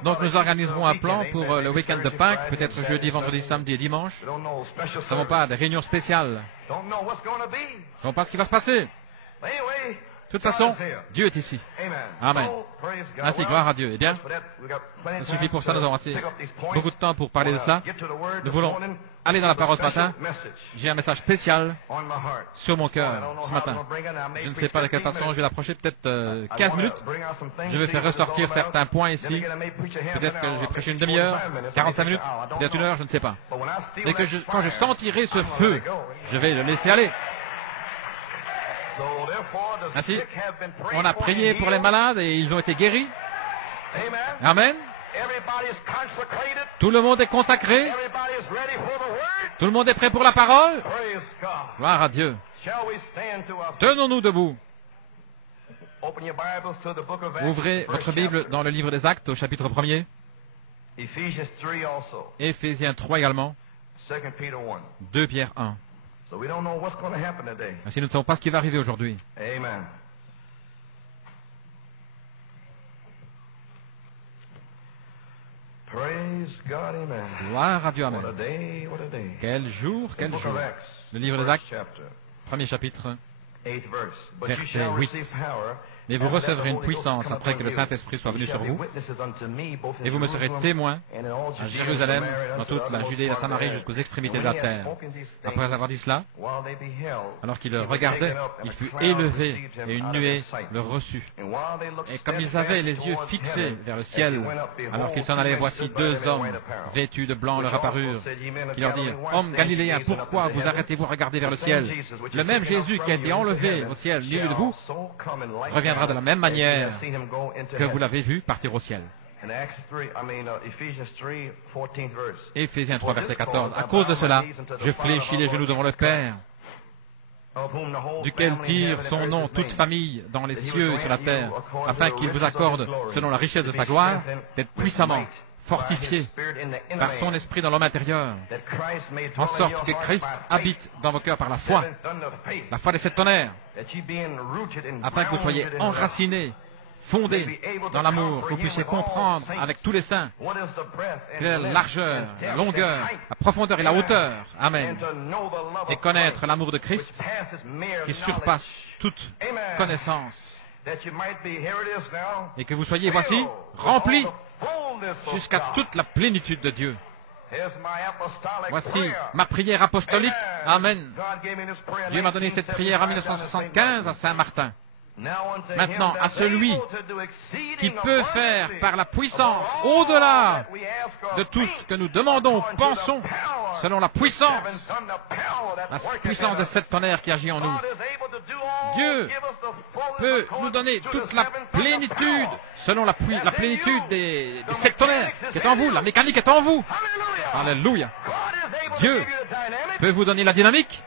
Donc nous organiserons un plan pour le week-end de Pâques, peut-être jeudi, vendredi, samedi et dimanche. Nous ne savons pas, des réunions spéciales. Nous ne savons pas ce qui va se passer. De toute façon, Dieu est ici. Amen. Ainsi, gloire à Dieu. Eh bien, il suffit pour ça, nous avons assez beaucoup de temps pour parler de cela. Nous voulons aller dans la parole ce matin, j'ai un message spécial sur mon cœur ce matin. Je ne sais pas de quelle façon je vais l'approcher, peut-être 15 minutes. Je vais faire ressortir certains points ici. Peut-être que je vais prêcher une demi-heure, 45 minutes, peut-être une heure, je ne sais pas. Et que quand je sentirai ce feu, je vais le laisser aller. Ainsi, on a prié pour les malades et ils ont été guéris. Amen. Tout le monde est consacré. Tout le monde est prêt pour la parole. Gloire à Dieu. Tenons-nous debout. Ouvrez votre Bible dans le livre des Actes au chapitre 1er. Éphésiens 3 également. 2 Pierre 1. Ainsi, nous ne savons pas ce qui va arriver aujourd'hui. Amen. Praise God, amen. Gloire à Dieu, amen. What a day, what a day. Quel jour, quel Book jour. of Acts, Le livre des first Actes, chapter, premier chapitre. 8th verse. But Verset you shall 8. receive power, Mais vous after that recevrez the une Holy Ghost puissance come après upon que le you. Saint-Esprit soit You venu shall sur be vous, witnesses unto me, both in et vous me serez Jerusalem témoins and in all à Judea and Jérusalem, Samaria, dans unto toute the la uttermost Judée et la part of the Samarie earth. jusqu'aux And extrémités when de la he had terre. spoken these Après things, avoir dit cela, while they beheld, alors qu'ils he le was regardaient, taken up, and il a fut cloud élevé received him et une out of their nuée sight. le reçut. And while they looked Et comme ils avaient les yeux steadfastly fixés towards vers le heaven, ciel, as they went up, behold, alors qu'ils s'en two allaient, men voici stood by deux them in hommes white apparel, vêtus de blanc leur which also apparurent, said, Ye men of qui leur Galilee, dirent, why Hommes stand ye galiléens, gazing up pourquoi into vous heaven? arrêtez-vous à regarder vers le The same ciel? Jesus which Le is même taken up Jésus from qui a you été into enlevé heaven au ciel, au milieu de shall vous, so come in like reviendra de la même manner as ye manière have seen him go into que vous heaven. l'avez vu partir au ciel. In Ephesians 3, 14th verse. Éphésiens 3, verset 14. À cause de cela, je fléchis les genoux devant le Père, Of whom the whole duquel family in tire heaven and son earth nom is toute named. famille dans les That he cieux would et sur la grant terre, you, according afin to the qu'il vous riches of accorde, his glory, selon la richesse de to sa be gloire, strengthened d'être with puissamment might fortifié by his Spirit in the inner par son man, esprit dans l'homme intérieur, that Christ may dwell en in sorte your que heart Christ by faith, habite dans vos cœurs par la foi, seventh thunder faith, la foi des sept tonnerres, that ye being rooted and afin que vous soyez grounded in love. enracinés, fondés dans l'amour, que vous puissiez comprendre avec tous les saints What is the breadth and quelle est la length largeur, and la depth longueur, and height, la profondeur et la hauteur. Amen. and to know the love Et of connaître Christ, l'amour de which Christ passes mere qui knowledge, surpasse toute Amen. connaissance. that you might be, here it is now, Et que vous soyez, voici, filled with remplis all the fullness of jusqu'à God. toute la plénitude de Dieu. Here's my apostolic Voici prayer. ma prière apostolique. Amen. God gave me this prayer in Dieu m'a donné cette prière en 1975 à Saint-Martin. Maintenant, à celui qui peut faire par la puissance au-delà de tout ce que nous demandons, pensons, selon la puissance des sept tonnerres qui agit en nous. Dieu peut nous donner toute la plénitude, selon la plénitude des sept tonnerres qui est en vous. La mécanique est en vous. Alléluia. Dieu peut vous donner la dynamique.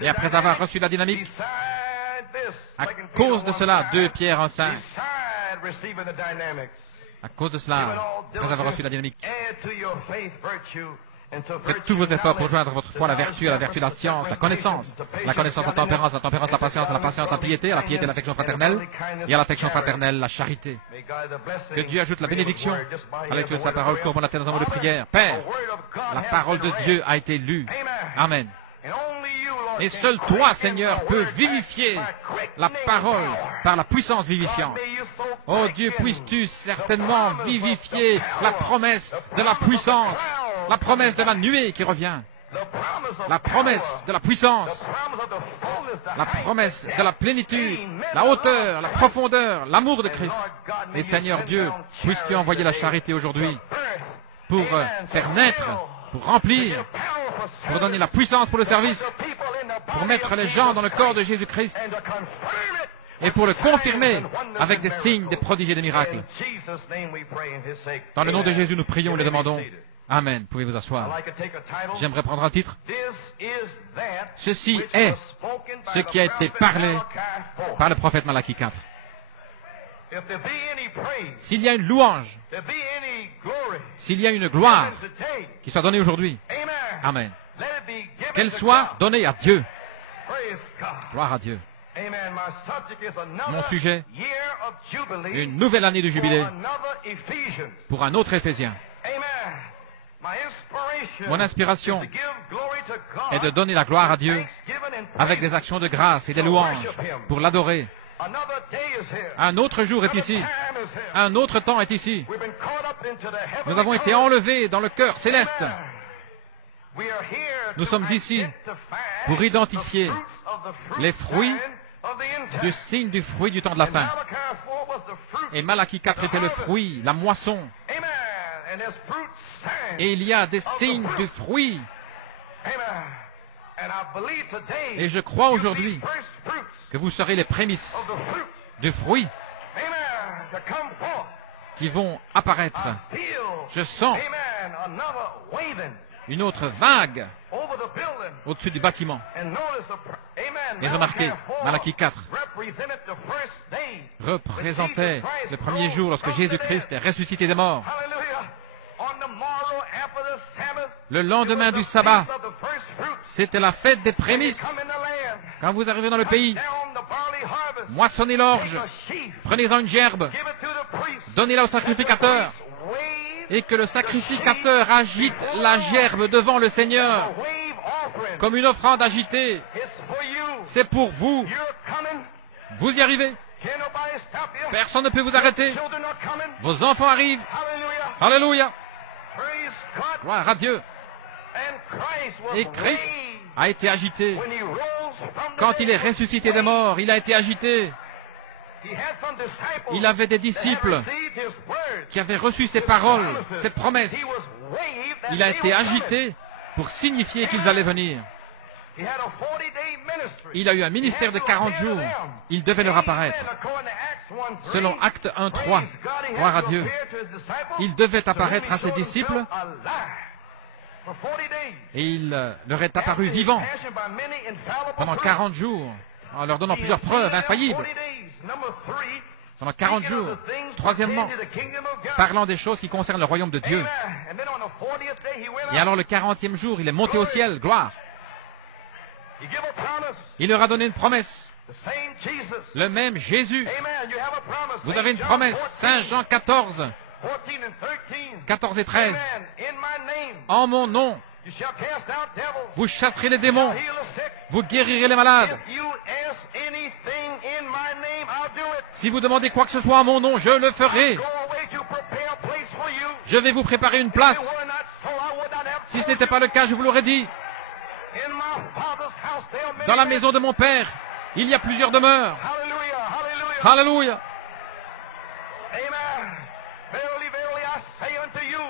Et après avoir reçu la dynamique, à cause de cela, 2 Pierre 1,5, à cause de cela, après avoir reçu la dynamique, faites tous vos efforts pour joindre votre foi à la vertu la science, la connaissance la tempérance, la patience, la patience, la piété, l'affection fraternelle, et à l'affection fraternelle, la charité. Que Dieu ajoute la bénédiction à la lecture de sa parole, courbons la tête dans un mot de prière. Père, la parole de Dieu a été lue. Amen. Et seul toi, Seigneur, peux vivifier la parole par la puissance vivifiante. Oh Dieu, puisses-tu certainement vivifier la promesse de la puissance, la promesse de la nuée qui revient, la promesse de la puissance, la promesse de la plénitude, la hauteur, la profondeur, l'amour de Christ. Et Seigneur Dieu, puisses-tu envoyer la charité aujourd'hui pour faire naître, pour remplir, pour donner la puissance pour le service, pour mettre les gens dans le corps de Jésus-Christ et pour le confirmer avec des signes, des prodiges et des miracles. Dans le nom de Jésus, nous prions et le demandons. Amen. Pouvez-vous asseoir. J'aimerais prendre un titre. Ceci est ce qui a été parlé par le prophète Malachie 4. S'il y a une louange, s'il y a une gloire qui soit donnée aujourd'hui, Amen. Qu'elle soit donnée à Dieu. Gloire à Dieu. Mon sujet, une nouvelle année de jubilé pour un autre Éphésien. Mon inspiration est de donner la gloire à Dieu avec des actions de grâce et des louanges pour l'adorer. Un autre jour est ici. Un autre temps est ici. Nous avons été enlevés dans le cœur céleste. Nous sommes ici pour identifier les fruits du signe du fruit du temps de la fin. Et Malachie 4 était le fruit, la moisson. Et il y a des signes du fruit. Et je crois aujourd'hui que vous serez les prémices du fruit qui vont apparaître. Je sens une autre vague au-dessus du bâtiment. Et remarquez, Malachie 4 représentait le premier jour lorsque Jésus-Christ est ressuscité des morts. Le lendemain du sabbat, c'était la fête des prémices. Quand vous arrivez dans le pays, moissonnez l'orge, prenez-en une gerbe, donnez-la au sacrificateur, et que le sacrificateur agite la gerbe devant le Seigneur comme une offrande agitée. C'est pour vous. Vous y arrivez. Personne ne peut vous arrêter. Vos enfants arrivent. Alléluia. Gloire à Dieu. Et Christ a été agité. Quand il est ressuscité des morts, il a été agité. Il avait des disciples qui avaient reçu ses paroles, ses promesses. Il a été agité pour signifier qu'ils allaient venir. Il a eu un ministère de 40 jours. Il devait leur apparaître. Selon Actes 1:3, gloire à Dieu, il devait apparaître à ses disciples et il leur est apparu vivant pendant 40 jours, en leur donnant plusieurs preuves infaillibles. Pendant 40 jours. Troisièmement, parlant des choses qui concernent le royaume de Dieu. Et alors le 40e jour, il est monté au ciel, gloire. Il leur a donné une promesse. Le même Jésus. Vous avez une promesse. Saint Jean 14. 14 et 13. En mon nom, vous chasserez les démons. Vous guérirez les malades. Si vous demandez quoi que ce soit en mon nom, je le ferai. Je vais vous préparer une place. Si ce n'était pas le cas, je vous l'aurais dit. Dans la maison de mon Père, il y a plusieurs demeures. Alléluia.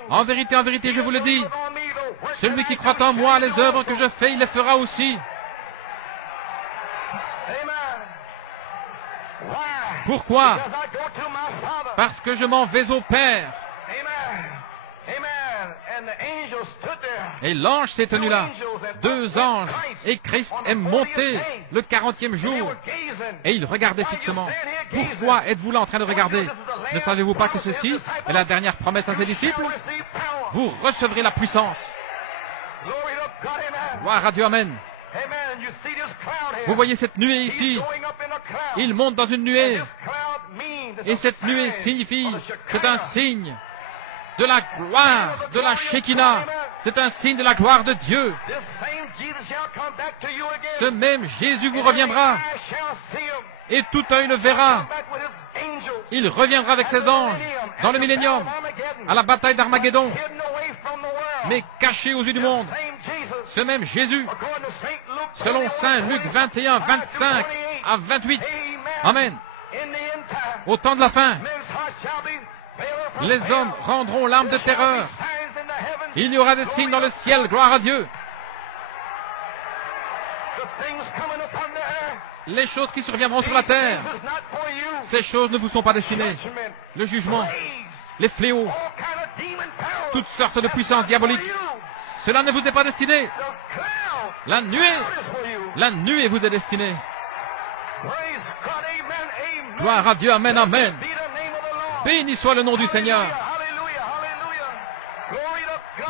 En vérité, je vous le dis, celui qui croit en moi, les œuvres que je fais, il les fera aussi. Pourquoi? Parce que je m'en vais au Père. Et l'ange s'est tenu là, 2 anges, et Christ est monté le 40e jour, et il regardait fixement. Pourquoi êtes-vous là en train de regarder? Ne savez-vous pas que ceci est la dernière promesse à ses disciples? Vous recevrez la puissance. Gloire à Dieu, amen. Vous voyez cette nuée ici? Il monte dans une nuée, et cette nuée signifie, c'est un signe de la gloire, de la Shekinah. C'est un signe de la gloire de Dieu. Ce même Jésus vous reviendra, et tout œil le verra. Il reviendra avec ses anges dans le millénium, à la bataille d'Armageddon, mais caché aux yeux du monde. Ce même Jésus, selon Saint Luc 21, 25 à 28. Amen. Au temps de la fin, les hommes rendront l'âme de terreur. Il y aura des signes dans le ciel, gloire à Dieu. Les choses qui surviendront sur la terre, ces choses ne vous sont pas destinées. Le jugement, les fléaux, toutes sortes de puissances diaboliques, cela ne vous est pas destiné. La nuée vous est destinée. Gloire à Dieu, amen, amen. Béni soit le nom du Seigneur.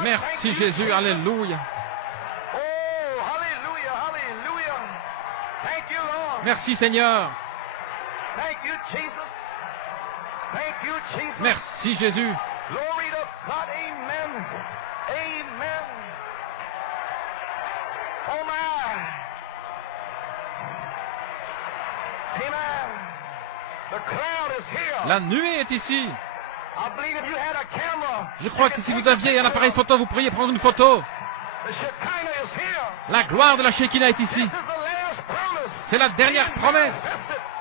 Merci Jésus, alléluia. Merci Seigneur. Merci Jésus. La nuée est ici. I believe if you had a camera, Je crois que si vous aviez un appareil photo, vous pourriez prendre une photo. the Shekinah is here. La gloire de la Shekinah est ici. This is the last promise. C'est la dernière promesse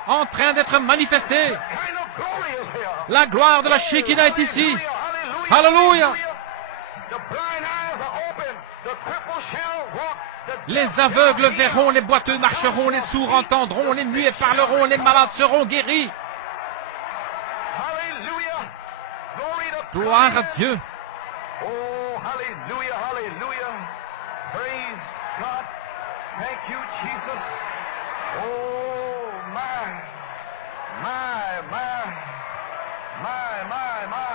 en train d'être manifestée. Kind of glory is here. La gloire de la Shekinah est ici. Hallelujah. Alléluia. The blind eyes are open. The cripple shall walk. The Les aveugles verront, les boiteux marcheront, les sourds entendront, les muets parleront, les malades seront guéris. Hallelujah. Glory to Gloire à God. Dieu. Oh, hallelujah, hallelujah. Praise God. Thank you, Jesus. Oh, my, my, my, my, my, my.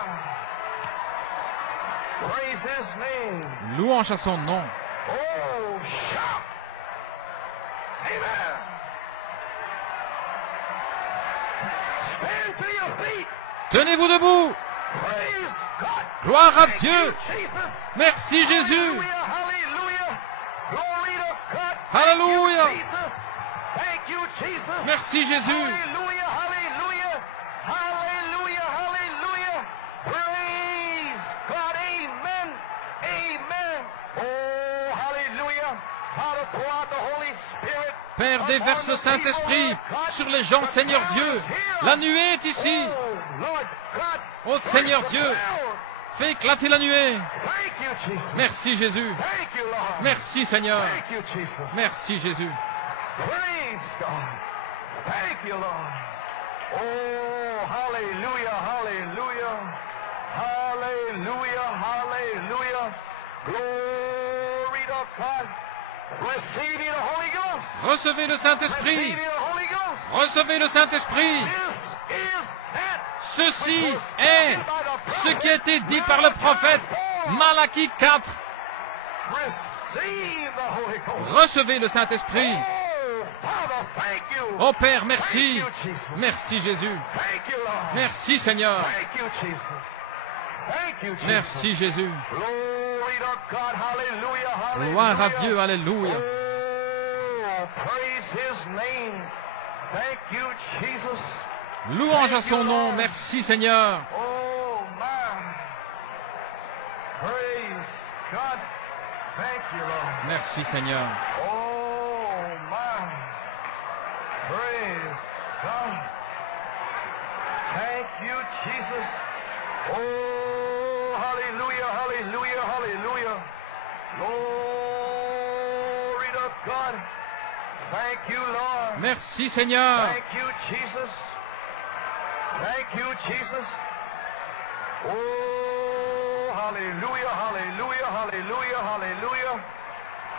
Praise His name. Louange à son nom. Oh, shout. Amen. Stand to your feet. Tenez-vous debout. Praise God. Gloire à Thank Dieu. you, Jesus. Merci Jésus. Hallelujah, hallelujah. Glory to God. Hallelujah. Thank you, Jesus. Merci Jésus. Hallelujah, hallelujah. Hallelujah, hallelujah. Praise God. Amen. Amen. Oh, hallelujah. Father, pour out the Holy Spirit. Père, déverse le Saint-Esprit sur les gens, Seigneur Dieu. La nuée est ici. Oh, Lord God. Ô Seigneur Dieu, fais éclater la nuée. Thank you, Jesus. Merci Jésus. Thank you, Lord. Merci Seigneur. Thank you, Jesus. Merci Jésus. Praise God. Thank you, Lord. Oh, hallelujah, hallelujah. Hallelujah, hallelujah. Glory to God. Receive the Holy Ghost. Recevez le Saint-Esprit. Receive the Holy Ghost. Recevez le Saint-Esprit. This is that Ceci est ce qui a été dit par le prophète Malachie 4. receive the Holy Ghost. Recevez le Saint-Esprit. Oh, Father, thank you. Ô Père, merci. Merci Jésus. Thank you, Lord. Merci Seigneur. Thank you, Jesus. Thank you, Jesus. Merci Jésus. Glory to God. Hallelujah. Hallelujah. Gloire à Dieu. Alléluia. Oh, praise His name. Thank you, Jesus. Louange à son nom. Merci Seigneur. Oh, my. Praise God. Thank you, Lord. Merci Seigneur. Oh, my. Praise God. Thank you, Jesus. Oh, hallelujah, hallelujah, hallelujah. Glory to God. Thank you, Lord. Merci Seigneur. Thank you, Jesus. Thank you, Jesus. Oh, hallelujah, hallelujah, hallelujah, hallelujah.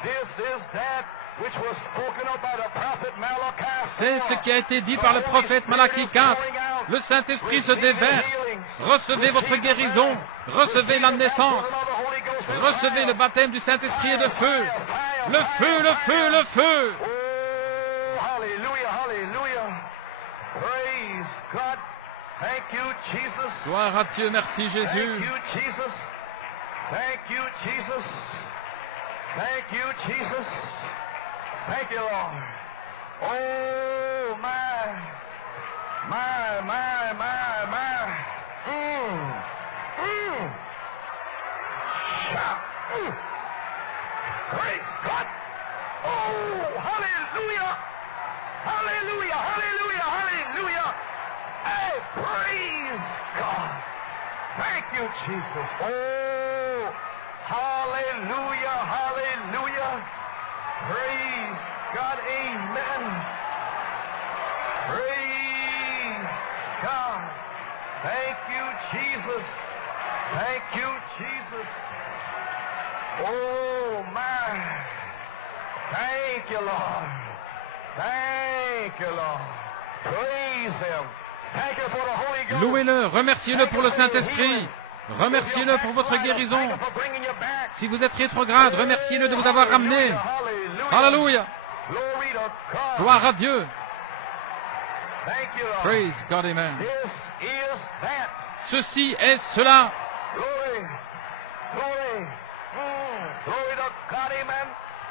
This is that which was spoken of by the prophet Malachi. C'est ce qui a été dit par le prophète Malachie 4. Le Saint-Esprit se déverse. Recevez votre guérison. Recevez la naissance. Recevez le baptême du Saint-Esprit et de feu. Le feu, le feu, le feu. Oh, hallelujah, hallelujah. Praise God. Thank you, Jesus. Gloire à Dieu, merci Jésus. Thank you, Jesus. Thank you, Jesus. Thank you, Jesus. Thank you, Lord. Oh, my. My, my, my, my. Shout. Praise God. Oh, hallelujah. Hallelujah, hallelujah, hallelujah. Hey, praise God. Thank you, Jesus. Oh, hallelujah, hallelujah. Praise God, amen. Praise God. Thank you, Jesus. Thank you, Jesus. Oh, my. Thank you, Lord. Thank you, Lord. Praise Him. Thank you for the Holy Ghost. Louez-le, remerciez-le pour le Saint-Esprit. Remerciez-le pour votre guérison. Si vous êtes rétrograde, remerciez-le de vous avoir ramené. Alléluia. Gloire à Dieu. Praise God, amen. Ceci est cela. Glory. Glory. Glory to God, amen.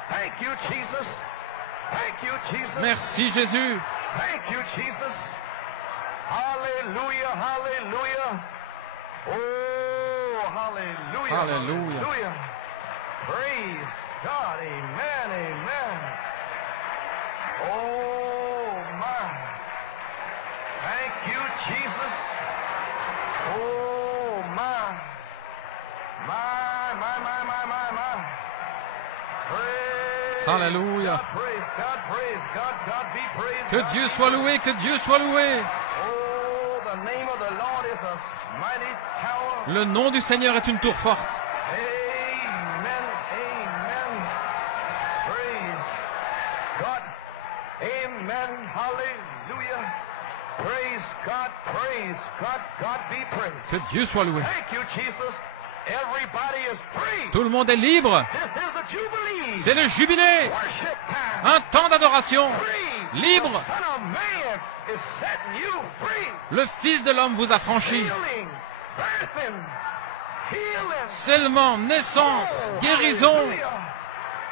Thank you, Jesus. Thank you, Jesus. Merci Jésus. Thank you, Jesus. Hallelujah, hallelujah. Oh, hallelujah. Hallelujah. Hallelujah. Praise God. Amen. Amen. Oh, my. Thank you, Jesus. Oh, my. My. Praise Alléluia. God, praise God, praise God, God be praised. Que Dieu soit loué, que Dieu soit loué. Oh, the name of the Lord is a mighty tower. Le nom du Seigneur est une tour forte. Amen, amen. Praise God. Amen, hallelujah. Praise God, God be praised. Que Dieu soit loué. Thank you, Jesus. Everybody is free. Tout le monde est libre. This is the Jubilee. C'est le jubilé. Worship time. Un temps d'adoration. Free. Libre. The Son of Man is setting you free. Le Fils de l'homme vous a franchi. Healing, birthing, healing. Seulement naissance, guérison. Hallelujah.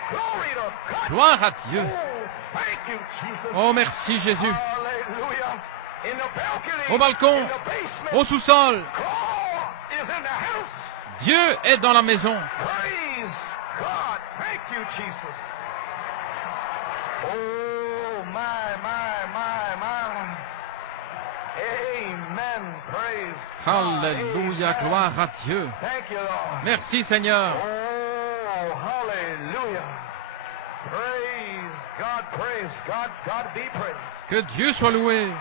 Glory to God. Gloire à Dieu. Oh, thank you, Jesus. Oh, merci Jésus. Hallelujah. In the balcony, Au balcon, in the basement, au sous-sol, God is in the house. Dieu est dans la maison. Praise God. Thank you, Jesus. Oh, my. Amen. Praise God. Alléluia, Amen. gloire à Dieu. Thank you, Lord. Merci Seigneur. Oh, hallelujah. Praise God. God be praised. Que Dieu soit loué.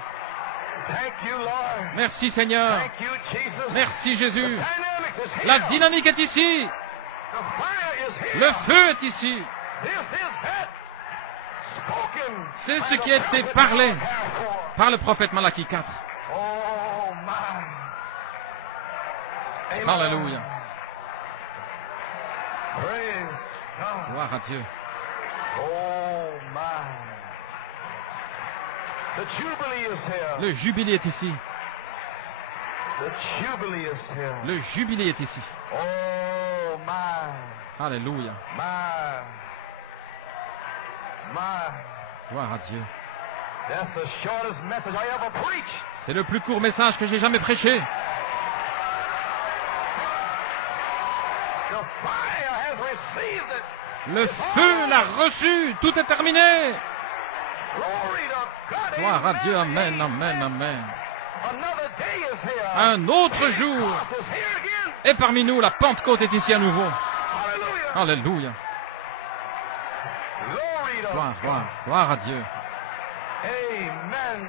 Thank you, Lord. Merci Seigneur. Thank you, Jesus. Merci Jésus. Dynamic is here. La dynamique est ici. The fire is here. Le feu est ici. This is that spoken C'est ce by qui the a été prophet parlé Malachi 4. par le prophète Malachie 4. Oh, my. Amen. Alléluia. Praise God. Gloire à Dieu. Oh, my. The Jubilee is here. Le jubilé est ici. The Jubilee is here. Le jubilé est ici. Oh, my. Alléluia. Gloire à Dieu. That's the shortest message I ever preached. C'est le plus court message que j'ai jamais prêché. The fire has received it. Le feu l'a reçu. Tout est terminé. Glory to God. Gloire à Dieu. Amen. Amen, amen. Another day is here. Un autre jour. Cross is here again. Et parmi nous, la Pentecôte est ici à nouveau. Hallelujah. Alléluia. Glory to Gloire, God. gloire, gloire à Dieu. Amen.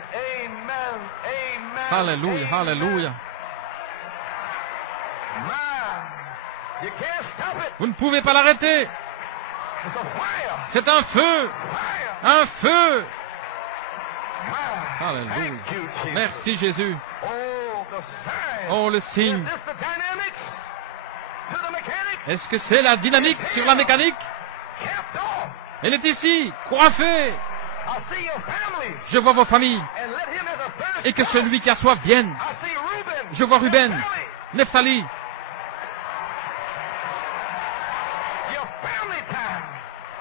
Alléluia, Amen. alléluia. Man, you can't stop it. Vous ne pouvez pas l'arrêter. It's a fire. C'est un feu. Fire. Un feu. Man. Alléluia. Thank you, Jesus. Merci Jésus. Oh, the sign. Oh, le Is signe. this the dynamics to the mechanics? Est-ce que c'est la dynamique sur la mécanique? Capped off. Elle est ici, coiffée. I see your family. Je vois vos familles. And let him as a third. Et que celui qui a soif vienne. I see Reuben. Je vois Ruben, Family. Nephtali. Your family time.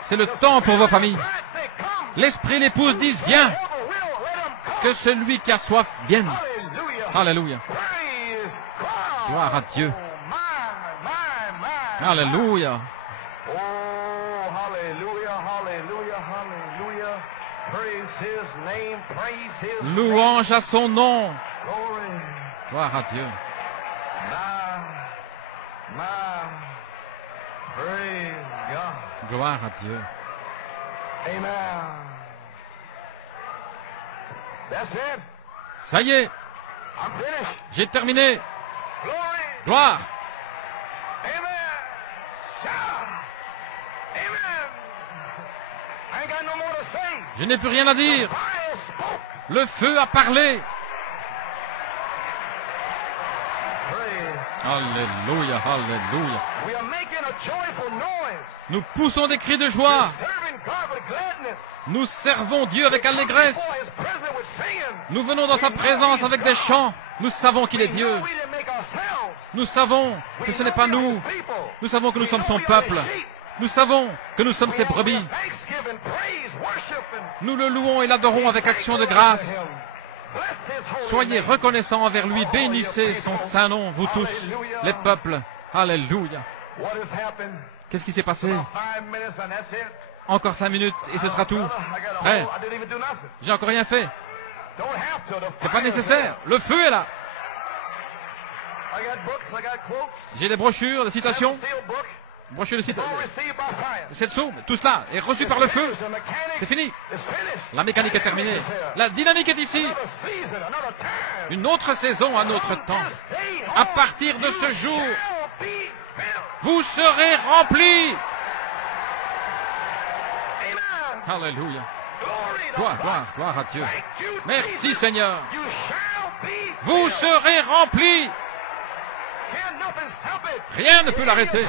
C'est le temps pour vos familles. Right, they come. L'esprit et l'épouse disent, viens. Whoever will, let him come. Que celui qui a soif vienne. Hallelujah. Alléluia. Praise God. Gloire à Dieu. Oh, my. Alléluia. Oh, hallelujah. Praise his name. Praise his name. Louange à son nom. Glory. Gloire à Dieu. My. Praise God. Gloire à Dieu. Amen. That's it. Ça y est, I'm finished. j'ai terminé. Glory. Gloire. Amen. Shout. Amen. I ain't got no more to say. Je n'ai plus rien à dire. Fire spoke. Le feu a parlé. Praise. Alléluia, alléluia. We are making a joyful noise. Nous poussons des cris de joie. Serving God with gladness. Nous servons Dieu avec allégresse. Before his presence with singing. Nous venons dans sa présence avec des chants. Nous savons qu'il est We Dieu. know we didn't make ourselves. Nous savons que ce n'est pas nous. Nous savons que nous sommes son peuple. Nous savons que nous sommes ses brebis. Nous le louons et l'adorons avec action de grâce. Soyez reconnaissants envers lui. Bénissez son saint nom, vous tous, les peuples. Alléluia. Qu'est-ce qui s'est passé? Encore 5 minutes et ce sera tout. Frère, j'ai encore rien fait. C'est pas nécessaire. Le feu est là. J'ai des brochures, des citations. Brochures de citations. Cette soupe, tout cela est reçu par le feu. C'est fini. La mécanique est terminée. La dynamique est ici. Une autre saison, un autre temps. À partir de ce jour, vous serez remplis. Alléluia. Gloire à Dieu. Merci Seigneur. Vous serez remplis. Rien ne peut l'arrêter.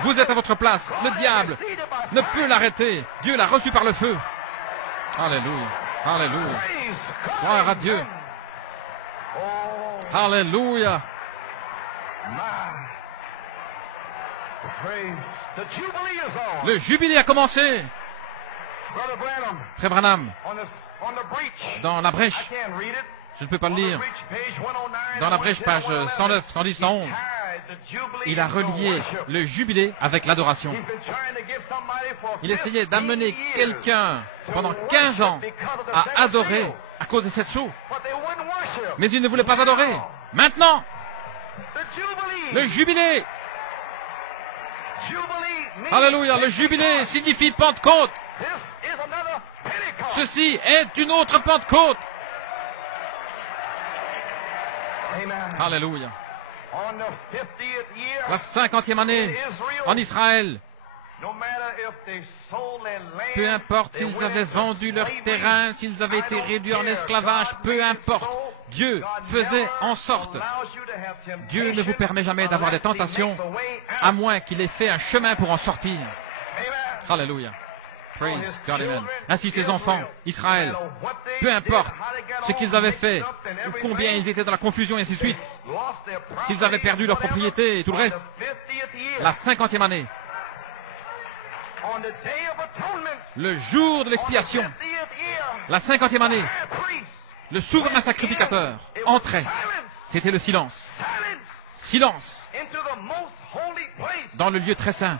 Vous êtes à votre place. Le diable ne peut l'arrêter. Dieu l'a reçu par le feu. Alléluia. Alléluia. Gloire à Dieu. Alléluia. Le jubilé a commencé. Frère Branham, dans la brèche, je ne peux pas le lire, dans la brèche, page 109, 110, 111, il a relié le jubilé avec l'adoration. Il essayait d'amener quelqu'un pendant 15 ans à adorer à cause de cette soupe. Mais il ne voulait pas adorer. Maintenant, le jubilé. Alléluia, le jubilé signifie Pentecôte. Ceci est une autre Pentecôte. Alléluia. La 50e année en Israël. Peu importe s'ils avaient vendu leur terrain, s'ils avaient été réduits en esclavage, peu importe. Dieu faisait en sorte. Dieu ne vous permet jamais d'avoir des tentations, à moins qu'il ait fait un chemin pour en sortir. Alléluia. Praise God, amen. Ainsi ces enfants, Israël, peu importe ce qu'ils avaient fait, ou combien ils étaient dans la confusion et ainsi de suite, s'ils avaient perdu leur propriété et tout le reste, la 50e année, le jour de l'expiation, la 50e année, le souverain sacrificateur entrait. C'était le silence. Silence dans le lieu très saint.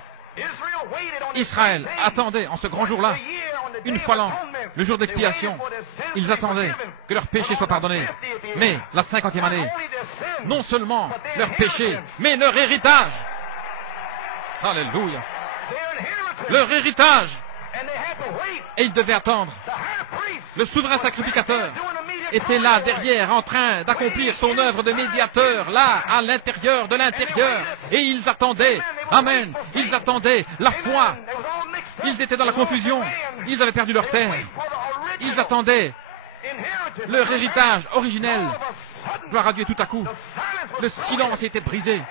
Israël attendait en ce grand jour-là, une fois l'an, le jour d'expiation. Ils attendaient que leurs péchés soient pardonnés. Mais la 50e année, non seulement leurs péchés, mais leur héritage. Alléluia. Leur héritage. Et ils devaient attendre. Le souverain sacrificateur était là, derrière, en train d'accomplir son œuvre de médiateur, là, à l'intérieur de l'intérieur. Et ils attendaient. Amen. Ils attendaient la foi. Ils étaient dans la confusion. Ils avaient perdu leur terre. Ils attendaient leur héritage originel. Gloire à Dieu, tout à coup. Le silence était brisé.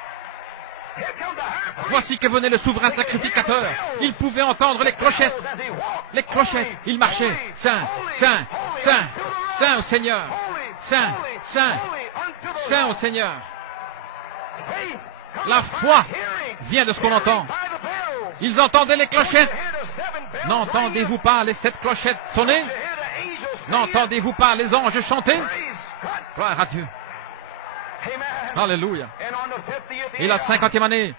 Voici que venait le souverain sacrificateur. Il pouvait entendre les clochettes. Les clochettes. Il marchait. Saint, Saint, Saint, Saint au Seigneur. Saint, Saint, Saint au Seigneur. La foi vient de ce qu'on entend. Ils entendaient les clochettes. N'entendez-vous pas les 7 clochettes sonner? N'entendez-vous pas les anges chanter? Gloire à Dieu. Alléluia. Et la 50e année,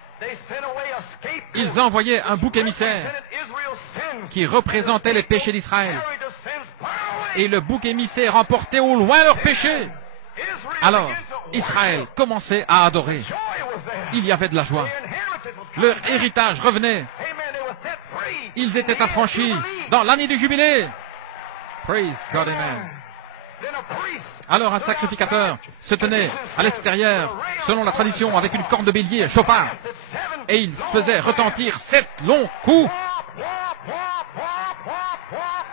ils envoyaient un bouc émissaire qui représentait les péchés d'Israël. Et le bouc émissaire emportait au loin leurs péchés. Alors, Israël commençait à adorer. Il y avait de la joie. Leur héritage revenait. Ils étaient affranchis dans l'année du jubilé. Praise God, amen. Alors un sacrificateur se tenait à l'extérieur, selon la tradition, avec une corne de bélier, chauffard, et il faisait retentir 7 longs coups.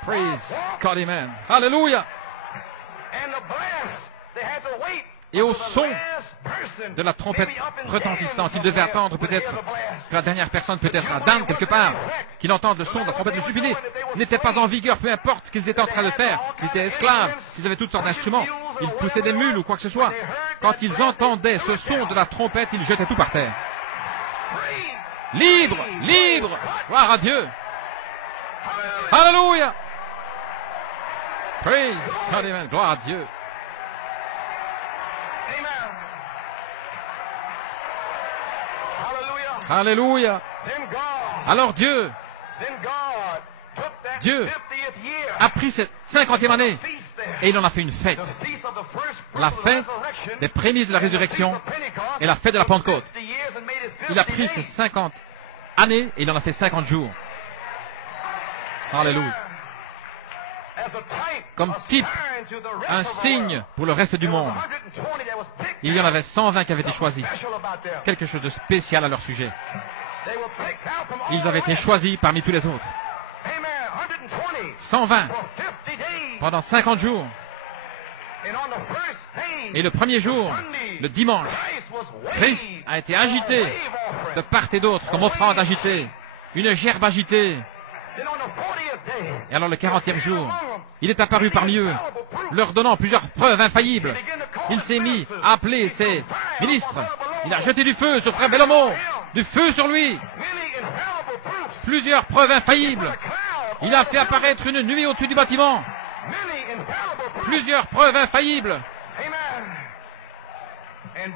Praise God, amen. Alléluia. Et au son de la trompette retentissante, il devait attendre peut-être que la dernière personne, peut-être à Dan quelque part, qu'il entende le son de la trompette de jubilé, n'était pas en vigueur, peu importe ce qu'ils étaient en train de faire, s'ils étaient esclaves, s'ils avaient toutes sortes d'instruments, ils poussaient des mules ou quoi que ce soit. Quand ils entendaient ce son de la trompette, ils jetaient tout par terre. Libre, libre, gloire à Dieu. Alléluia. Praise God, amen. Gloire à Dieu. Amen. Hallelujah. Alléluia. Then God, Alors Dieu took that Dieu 50th year a pris cette 50e année feast there. et il en a fait une fête. The feast of the first fruits La of the fête resurrection des prémices de la and the feast résurrection of Pentecost et la fête de la Pentecôte. 50 years and made it 50 Il a pris ces days. 50 années et il en a fait 50 jours. Alléluia. As a type, Comme a type, sign to the rest un of the signe world. pour le reste du There was monde. 120 that was picked. Il y en avait 120 qui avaient été choisis. Special about them. Quelque chose de spécial à leur sujet. They were picked out from all Ils avaient été around. choisis parmi tous les autres. Amen. 120 120 for 50 days. pendant 50 jours. And on the first day, Et le premier jour, Sunday, le dimanche, Christ was waved Christ a été as a agité wave offering. de part et d'autre comme offrande agitée, une gerbe agitée. Then on the 40th day, Et alors le 40e jour, il est apparu parmi eux, leur donnant plusieurs preuves infaillibles. Il s'est mis à appeler ses ministres. Il a jeté du feu sur Frère Bellomo, du feu sur lui, many infallible proofs. plusieurs preuves infaillibles. A cloud Il a fait apparaître une nuée au-dessus du bâtiment, many infallible proofs. plusieurs preuves infaillibles. Amen. And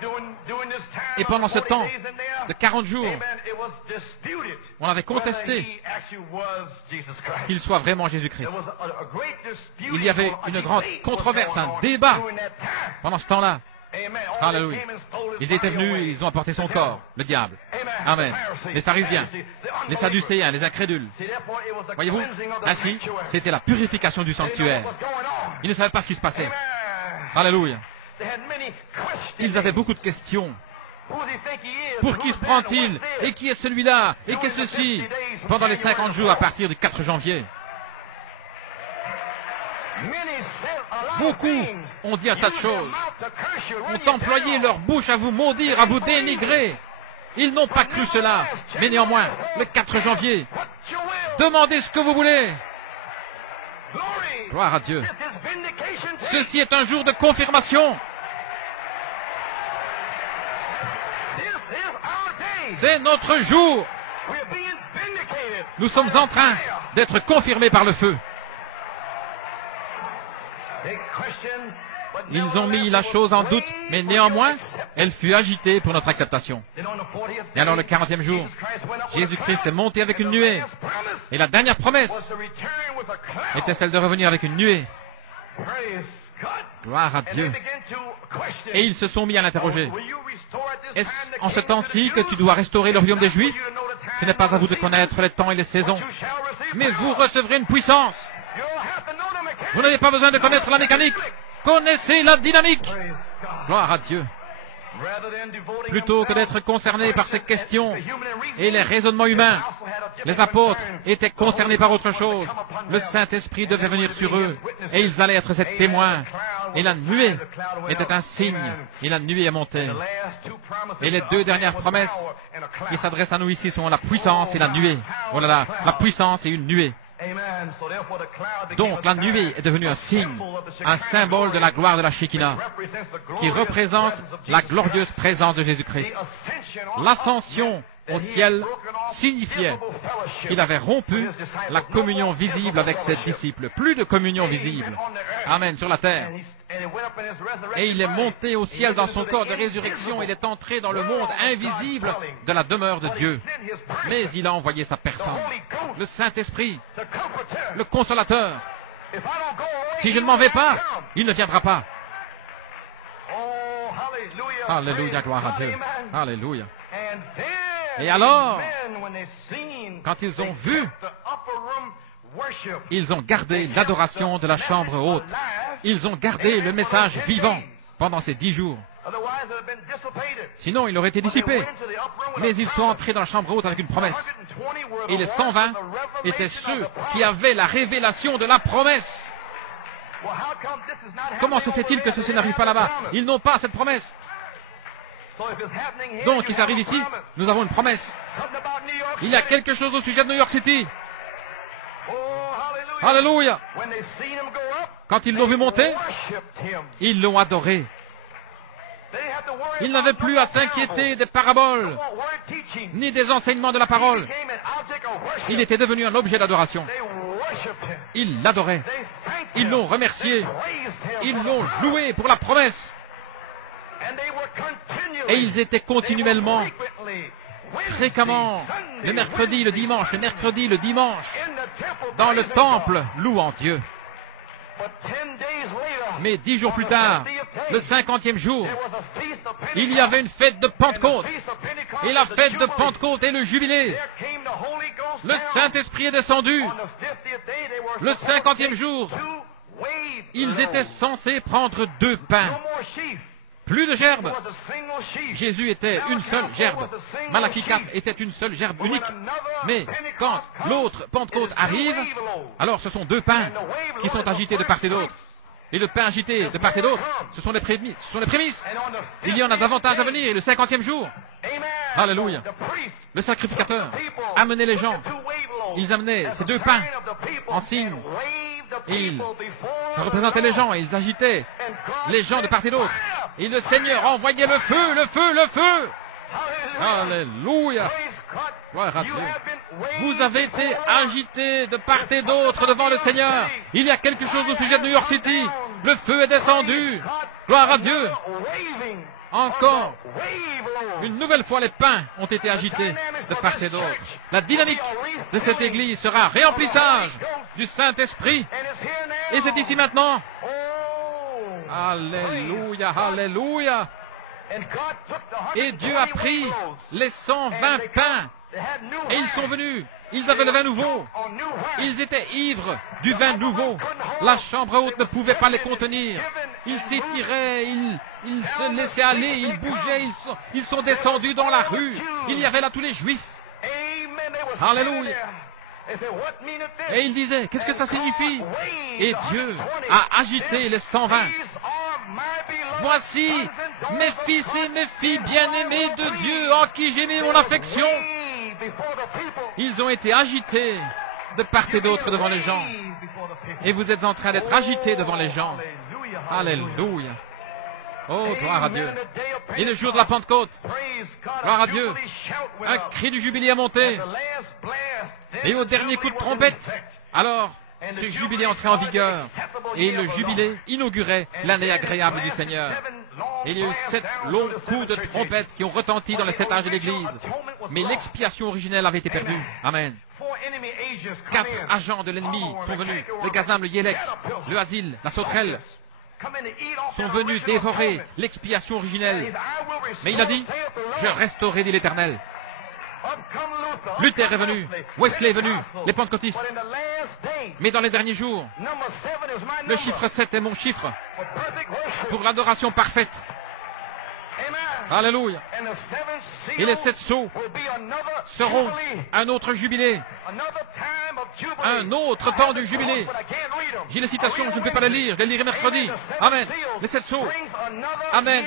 during this time Et pendant of ce 40 temps days in there, de 40 jours, amen, it was disputed on avait whether contesté he actually was Jesus Christ. qu'il soit vraiment Jésus-Christ. There was a great dispute. Il y avait A une debate grande was controverse, going un on débat during that time. pendant ce temps-là. Amen. Alléluia. They came and stole his Ils étaient body venus, away. ils ont apporté son The corps, le diable. devil. Amen. The Les pharisiens, the les unbelievers. sadducéens, les incrédules. See, therefore, it was the Voyez-vous, cleansing of the ainsi, sanctuary. c'était la purification du They didn't know sanctuaire. what was going on. Ils ne savaient pas ce qui se passait. Amen. Alléluia. They had many questions. Ils avaient beaucoup de questions. Who does he think he is? Pour And qui who's se that? prend-il? And what's this? Et qui est celui-là? Et qu'est ceci? Pendant les 50 jours à partir du 4 janvier. Many said a lot of Beaucoup things. ont dit un tas de Used their choses. mouth to curse you, run Ont you employé down. leur bouche à vous maudire, à vous dénigrer. Ils n'ont pas cru cela. Mais néanmoins, le 4 janvier, What you will. demandez ce que vous voulez. Glory. Gloire à Dieu. This is vindication day. Ceci est un jour de confirmation. This is our day. C'est notre jour. We're being vindicated. Nous sommes en train d'être confirmés par le feu. They questioned, but Ils ont mis la chose en doute, mais néanmoins, elle fut agitée pour notre acceptation. Then on the 40th Et alors le day, 40e jour, Jesus Christ went up with a Jésus-Christ est cloud. monté avec une And the nuée. last promise Et la dernière was promesse to return with a cloud. était celle de revenir avec une nuée. Praise God. Gloire à And they Dieu. began to question. Et ils se sont mis à l'interroger. Will you restore at this Est-ce time the en ce kingdom to temps-ci the que Jews? tu dois restaurer le royaume des Not for Juifs? you to know the time Ce n'est pas à vous de or the connaître les temps et les season, saisons, but you shall receive mais vous power. recevrez une puissance. You don't have to know the mechanics. Vous n'avez pas besoin de connaître la mécanique. Connaissez la dynamique. Praise God. Gloire à Dieu. Rather than devoting Plutôt que d'être concernés par ces questions et les raisonnements humains, les apôtres étaient concernés par autre chose. Le Saint-Esprit devait venir sur eux et ils allaient être ces témoins. Et la nuée était un signe et la nuée est montée. Et les deux dernières promesses qui s'adressent à nous ici sont la puissance et la nuée. Oh là là, la puissance et une nuée. Donc la nuée est devenue un signe, un symbole de la gloire de la Shekinah, qui représente la glorieuse présence de Jésus-Christ. L'ascension au ciel signifiait qu'il avait rompu la communion visible avec ses disciples. Plus de communion visible. Amen, sur la terre. Et il est monté au ciel dans son corps de résurrection. Il est entré dans le monde invisible de la demeure de Dieu. Mais il a envoyé sa personne, le Saint-Esprit, le Consolateur. Si je ne m'en vais pas, il ne viendra pas. Alléluia, gloire à Dieu. Alléluia. Et alors, quand ils ont vu, ils ont gardé l'adoration de la chambre haute. Ils ont gardé le message vivant pendant ces 10 jours. Sinon, il aurait été dissipé. Mais ils sont entrés dans la chambre haute avec une promesse. Et les 120 étaient ceux qui avaient la révélation de la promesse. Comment se fait-il que ceci n'arrive pas là-bas? Ils n'ont pas cette promesse. Donc, ils arrivent ici, nous avons une promesse. Il y a quelque chose au sujet de New York City. Alléluia. Quand ils l'ont vu monter, ils l'ont adoré. Il n'avait plus à s'inquiéter des paraboles, ni des enseignements de la parole. Il était devenu un objet d'adoration. Ils l'adoraient. Ils l'ont remercié. Ils l'ont loué pour la promesse. Et ils étaient continuellement, fréquemment, le mercredi, le dimanche, dans le temple, louant Dieu. Mais 10 jours plus tard, le 50e jour, il y avait une fête de Pentecôte. Et la fête de Pentecôte est le jubilé. Le Saint-Esprit est descendu. Le 50e jour, ils étaient censés prendre 2 pains. Plus de gerbes. Jésus était une seule gerbe. Malachie 4 était une seule gerbe unique. Mais quand l'autre Pentecôte arrive, alors ce sont 2 pains qui sont agités de part et d'autre. Et le pain agité de part et d'autre, ce sont les prémices. Il y en a davantage à venir. Et le 50e jour, alléluia, le sacrificateur amenait les gens. Ils amenaient ces 2 pains en signe. Et ça représentait les gens. Et ils agitaient les gens de part et d'autre. Et le Seigneur envoyait le feu, le feu, le feu. Alléluia. Gloire à Dieu. Vous avez été agités de part et d'autre devant le Seigneur. Il y a quelque chose au sujet de New York City. Le feu est descendu. Gloire à Dieu. Encore une nouvelle fois, les pains ont été agités de part et d'autre. La dynamique de cette église sera réemplissage du Saint-Esprit. Et c'est ici maintenant. Alléluia, alléluia. Et Dieu a pris les 120 pains et ils sont venus. Ils avaient le vin nouveau. Ils étaient ivres du vin nouveau. La chambre haute ne pouvait pas les contenir. Ils s'étiraient, ils se laissaient aller, ils bougeaient, ils sont descendus dans la rue. Il y avait là tous les Juifs. Alléluia. Et il disait, qu'est-ce que ça signifie? Et Dieu a agité les 120. Voici mes fils et mes filles bien-aimés de Dieu en qui j'ai mis mon affection. Ils ont été agités de part et d'autre devant les gens. Et vous êtes en train d'être agités devant les gens. Alléluia. Oh, gloire à Dieu. Et le jour de la Pentecôte, gloire à Dieu, un cri du jubilé a monté. Et au dernier coup de trompette, alors, ce jubilé entrait en vigueur. Et le jubilé inaugurait l'année agréable du Seigneur. Et il y a eu 7 longs coups de trompette qui ont retenti dans les 7 âges de l'Église. Mais l'expiation originelle avait été perdue. Amen. 4 agents de l'ennemi sont venus. Le gazam, le yélek, le asile, la sauterelle, sont venus dévorer l'expiation originelle. Mais il a dit, je restaurerai, dit l'Éternel. Luther est venu, Wesley est venu, les pentecôtistes. Mais dans les derniers jours, le chiffre 7 est mon chiffre pour l'adoration parfaite. Alléluia. Et les 7 sceaux seront un autre jubilé. Un autre temps du jubilé. J'ai les citations, je ne peux pas les lire, je les lirai mercredi. Amen. Les 7 sceaux. Amen.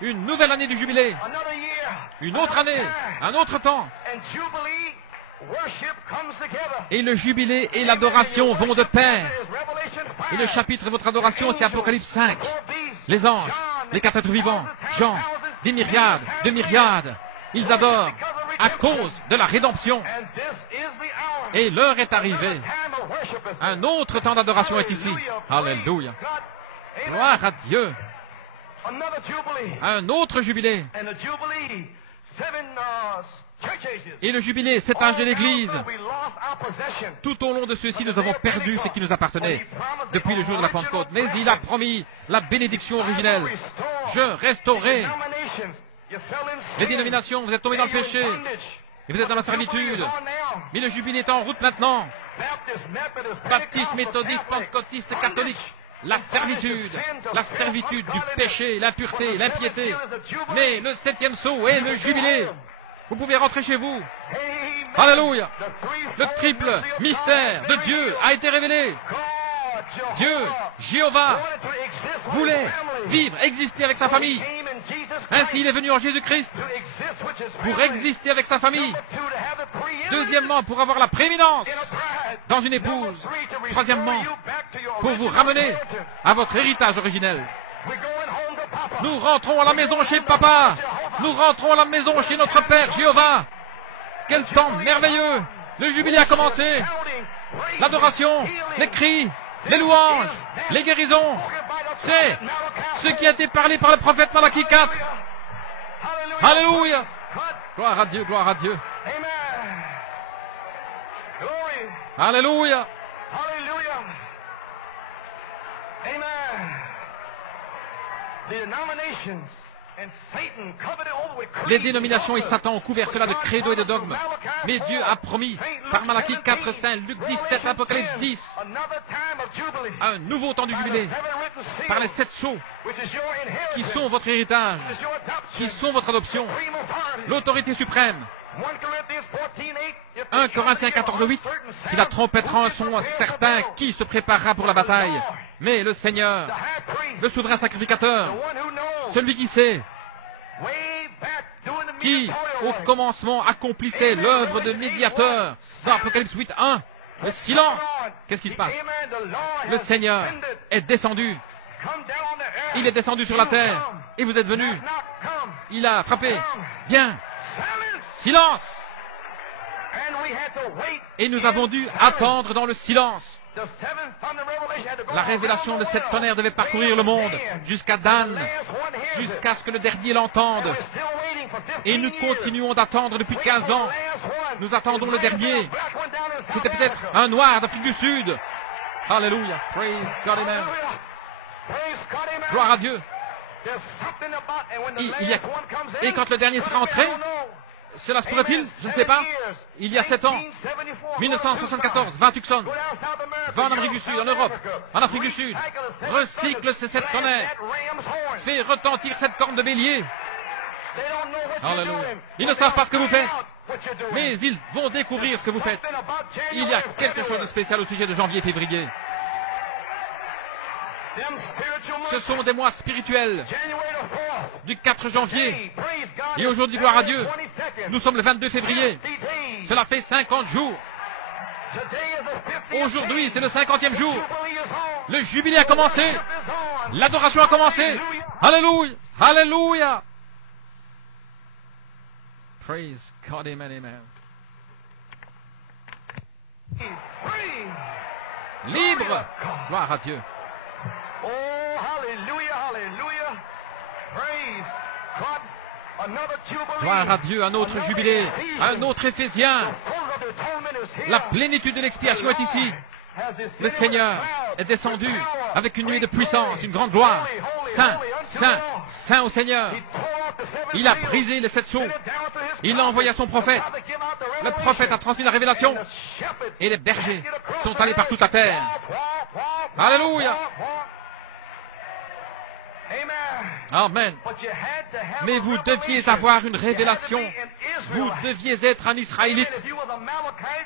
Une nouvelle année du jubilé. Une autre année. Un autre temps. Et le jubilé et l'adoration vont de pair. Et le chapitre de votre adoration, c'est Apocalypse 5. Les anges, les 4 êtres vivants, Jean, des myriades, de myriades. Ils adorent à cause de la rédemption. Et l'heure est arrivée. Un autre temps d'adoration est ici. Alléluia. Gloire à Dieu. Un autre jubilé. Et le jubilé, 7 âges de l'Église. Tout au long de ceux-ci, nous avons perdu ce qui nous appartenait depuis le jour de la Pentecôte. Mais il a promis la bénédiction originelle. Je restaurerai. Les dénominations, vous êtes tombés dans le péché. Et vous êtes dans la servitude. Mais le jubilé est en route maintenant. Baptiste, méthodiste, pentecôtiste, catholique. La servitude du péché, l'impureté, l'impiété. Mais le 7e sceau est le jubilé. Vous pouvez rentrer chez vous. Alléluia. Le triple mystère de Dieu a été révélé. Dieu, Jéhovah, voulait vivre, exister avec sa famille. Ainsi, il est venu en Jésus-Christ pour exister avec sa famille. Deuxièmement, pour avoir la prééminence dans une épouse. Troisièmement, pour vous ramener à votre héritage originel. Nous rentrons à la maison chez Papa. Nous rentrons à la maison chez notre Père Jéhovah. Quel temps merveilleux. Le jubilé a commencé. L'adoration, les cris, les louanges, les guérisons. C'est ce qui a été parlé par le prophète Malachie 4. Alléluia. Gloire à Dieu, gloire à Dieu. Alléluia. Les dénominations et Satan ont couvert cela de credo et de dogmes. Mais Dieu a promis, par Malachie 4, 5, Luc 17, Apocalypse 10, un nouveau temps du jubilé, par les 7 sceaux, qui sont votre héritage, qui sont votre adoption, l'autorité suprême. 1 Corinthiens 14, 8, si la trompette rend un son certain, qui se préparera pour la bataille? Mais le Seigneur, le souverain sacrificateur, celui qui sait, qui au commencement accomplissait l'œuvre de médiateur dans Apocalypse 8, 1, le silence. Qu'est-ce qui se passe? Le Seigneur est descendu. Il est descendu sur la terre et vous êtes venus. Il a frappé. Viens. Silence. Et nous avons dû attendre dans le silence. La révélation de cette tonnerre devait parcourir le monde, jusqu'à Dan, jusqu'à ce que le dernier l'entende. Et nous continuons d'attendre depuis 15 ans. Nous attendons le dernier. C'était peut-être un noir d'Afrique du Sud. Alléluia. Praise God, amen. Gloire à Dieu. Et quand le dernier sera entré, cela se pourrait-il? Je ne sais pas. Il y a 7 ans, 1974, va à Tucson, va en Amérique du Sud, en Europe, en Afrique du Sud, recycle ces 7 tonnerres, fais retentir cette corne de bélier. Alléluia. Ils ne savent pas ce que vous faites, mais ils vont découvrir ce que vous faites. Il y a quelque chose de spécial au sujet de janvier et février. Ce sont des mois spirituels du 4 janvier. Et aujourd'hui, gloire à Dieu, nous sommes le 22 février. Cela fait 50 jours. Aujourd'hui, c'est le 50e jour. Le jubilé a commencé. L'adoration a commencé. Alléluia. Alléluia. Praise God, amen, amen. Libre. Gloire à Dieu. Oh, hallelujah, hallelujah. Praise God. Another jubilee. Gloire à Dieu, un autre jubilé, un autre Éphésien. La plénitude de l'expiation est ici. Le Seigneur est descendu avec une nuée de puissance, une grande gloire. Saint, Saint, Saint au Seigneur. Il a brisé les 7 sceaux. Il a envoyé à son prophète. Le prophète a transmis la révélation. Et les bergers sont allés par toute la terre. Alléluia. Amen. Mais vous deviez avoir une révélation. Vous deviez être un Israélite.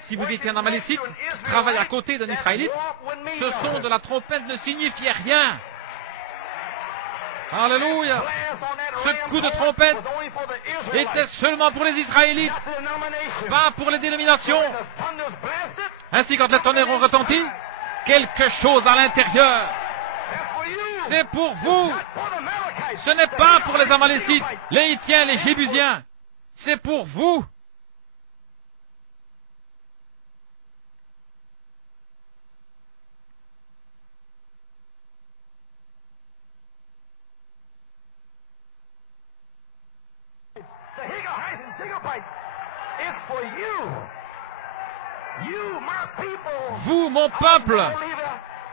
Si vous étiez un Amalécite qui travaille à côté d'un Israélite, ce son de la trompette ne signifiait rien. Alléluia. Ce coup de trompette était seulement pour les Israélites, pas pour les dénominations. Ainsi, quand les tonnerres ont retenti, quelque chose à l'intérieur. C'est pour vous. Ce n'est pas pour les Amalécites, les Hittiens, les Jébusiens. C'est pour vous. Vous, mon peuple,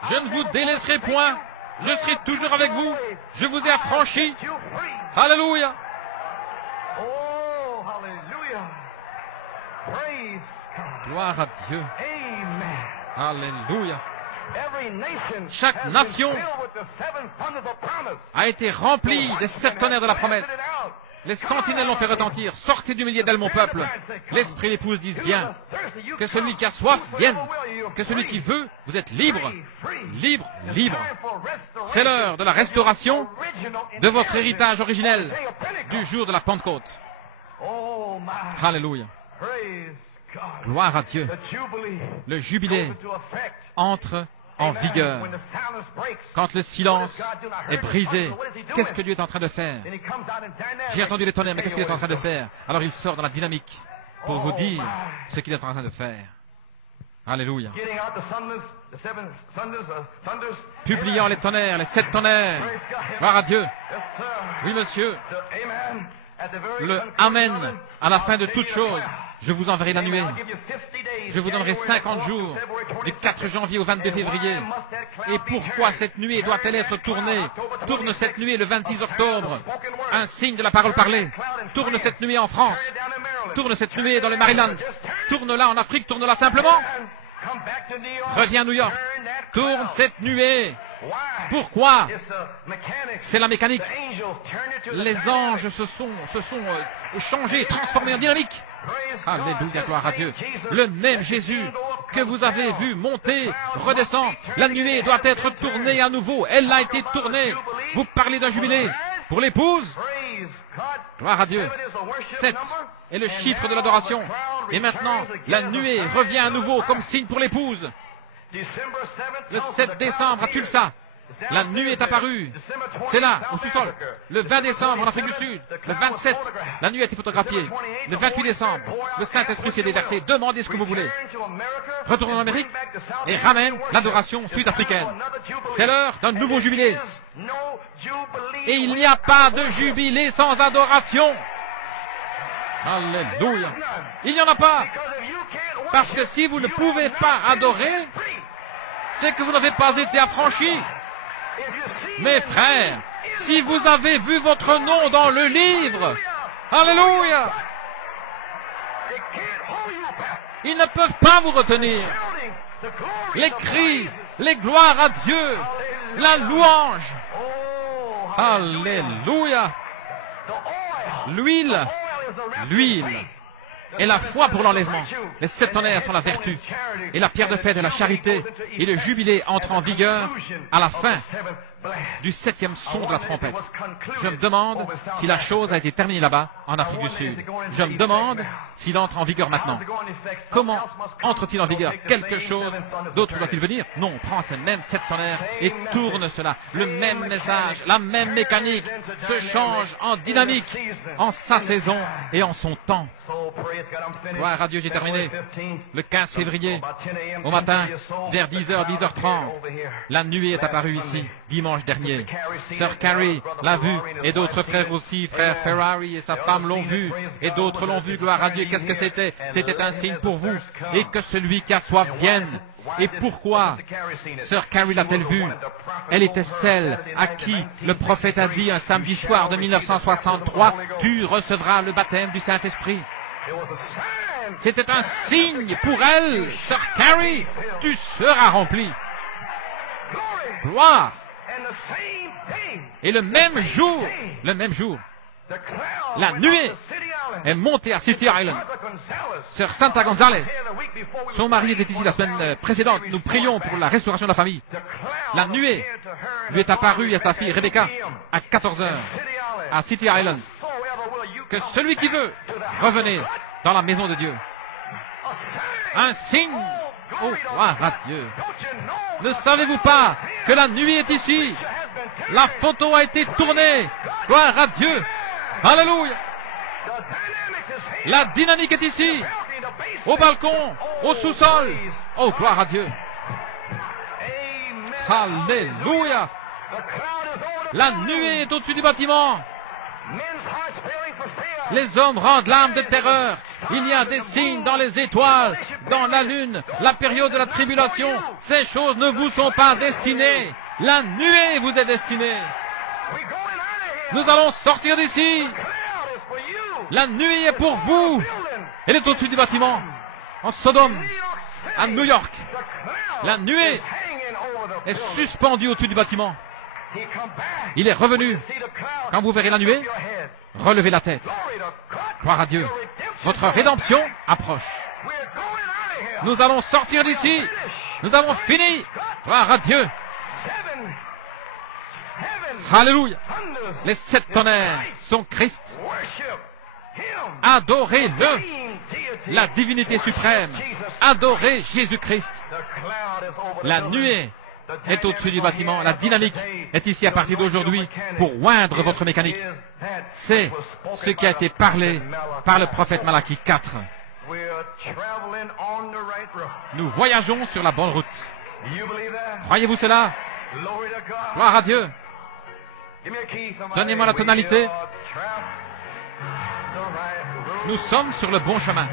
je ne vous délaisserai point. Je serai toujours avec vous. Je vous ai affranchis. Alléluia. Gloire à Dieu. Alléluia. Chaque nation a été remplie des 7 tonnerres de la promesse. Les sentinelles l'ont fait retentir. Sortez du milieu d'elle, mon peuple. L'esprit et l'épouse disent viens. Que celui qui a soif vienne. Que celui qui veut, vous êtes libre. Libre, libre. C'est l'heure de la restauration de votre héritage originel du jour de la Pentecôte. Alléluia. Gloire à Dieu. Le jubilé entre en vigueur. Quand le silence est brisé, qu'est-ce que Dieu est en train de faire? J'ai entendu les tonnerres, mais qu'est-ce qu'il est en train de faire? Alors il sort dans la dynamique pour vous dire ce qu'il est en train de faire. Alléluia. Publiant les tonnerres, les 7 tonnerres. Gloire à Dieu. Oui, monsieur. Le Amen à la fin de toute chose. Je vous enverrai la nuée. Je vous donnerai 50 jours, du 4 janvier au 22 février. Et pourquoi cette nuée doit-elle être tournée? Tourne cette nuée le 26 octobre, un signe de la parole parlée. Tourne cette nuée en France. Tourne cette nuée dans le Maryland. Tourne-la en Afrique, tourne-la simplement. Reviens à New York. Tourne cette nuée. Pourquoi? C'est la mécanique. Les anges se sont changés, transformés en dynamique. Alléluia, gloire à Dieu. Le même Jésus que vous avez vu monter, redescendre, la nuée doit être tournée à nouveau. Elle a été tournée. Vous parlez d'un jubilé pour l'épouse. Gloire à Dieu. 7 est le chiffre de l'adoration. Et maintenant, la nuée revient à nouveau comme signe pour l'épouse. Le 7 décembre à Tulsa, la nuée est apparue. C'est là, au sous-sol. Le 20 décembre en Afrique du Sud. Le 27, la nuée a été photographiée. Le 28 décembre, le Saint-Esprit s'est déversé. Demandez ce que vous voulez. Retournons en Amérique et ramène l'adoration sud-africaine. C'est l'heure d'un nouveau jubilé. Et il n'y a pas de jubilé sans adoration. Alléluia. Il n'y en a pas. Parce que si vous ne pouvez pas adorer, c'est que vous n'avez pas été affranchis. Mes frères, si vous avez vu votre nom dans le livre, alléluia, ils ne peuvent pas vous retenir. Les cris, les gloires à Dieu, la louange, alléluia, l'huile et la foi pour l'enlèvement. Les 7 tonnerres sont la vertu. Et la pierre de fête est la charité. Et le jubilé entre en vigueur à la fin du 7e son de la trompette. Je me demande si la chose a été terminée là-bas, en Afrique du Sud. Je me demande s'il entre en vigueur maintenant. Comment entre-t-il en vigueur? Quelque chose d'autre doit-il venir? Non, prends ces mêmes 7 tonnerres et tourne cela. Le même message, la même mécanique se change en dynamique, en sa saison et en son temps. Gloire à Dieu, j'ai terminé. Le 15 février, au matin, vers 10h, 10h30, la nuée est apparue ici, dimanche dernier. Sœur Carrie l'a vu, et d'autres frères aussi, frère Ferrari et sa femme l'ont vu, et d'autres l'ont vu, gloire à Dieu. Qu'est-ce que c'était? C'était un signe pour vous, et que celui qui a soif vienne. Et pourquoi Sœur Carrie l'a-t-elle vue? Elle était celle à qui le prophète a dit un samedi soir de 1963, tu recevras le baptême du Saint-Esprit. C'était un signe pour elle, Sœur Carrie, tu seras rempli. Gloire. Et le même jour, la nuée est montée à City Island. Sœur Santa Gonzalez, son mari était ici la semaine précédente. Nous prions pour la restauration de la famille. La nuée lui est apparue et à sa fille Rebecca à 14h à City Island. Que celui qui veut, revenez dans la maison de Dieu. Un signe. Oh, gloire à Dieu. Ne savez-vous pas que la nuit est ici? La photo a été tournée. Gloire à Dieu. Alléluia. La dynamique est ici. Au balcon, au sous-sol. Oh, gloire à Dieu. Alléluia. La nuée est au-dessus du bâtiment. Les hommes rendent l'âme de terreur. Il y a des signes dans les étoiles, dans la lune, la période de la tribulation. Ces choses ne vous sont pas destinées. La nuée vous est destinée. Nous allons sortir d'ici. La nuée est pour vous. Elle est au-dessus du bâtiment. En Sodome, à New York, la nuée est suspendue au-dessus du bâtiment. Il est revenu. Quand vous verrez la nuée, relevez la tête. Gloire à Dieu. Votre rédemption approche. Nous allons sortir d'ici. Nous avons fini. Gloire à Dieu. Alléluia. Les 7 tonnerres sont Christ. Adorez-le. La divinité suprême. Adorez Jésus-Christ. La nuée est au-dessus du bâtiment. La dynamique est ici à partir d'aujourd'hui pour oindre votre mécanique. C'est ce qui a été parlé par le prophète Malachie 4. Nous voyageons sur la bonne route. Croyez-vous cela? Gloire à Dieu. Donnez-moi la tonalité. Nous sommes sur le bon chemin.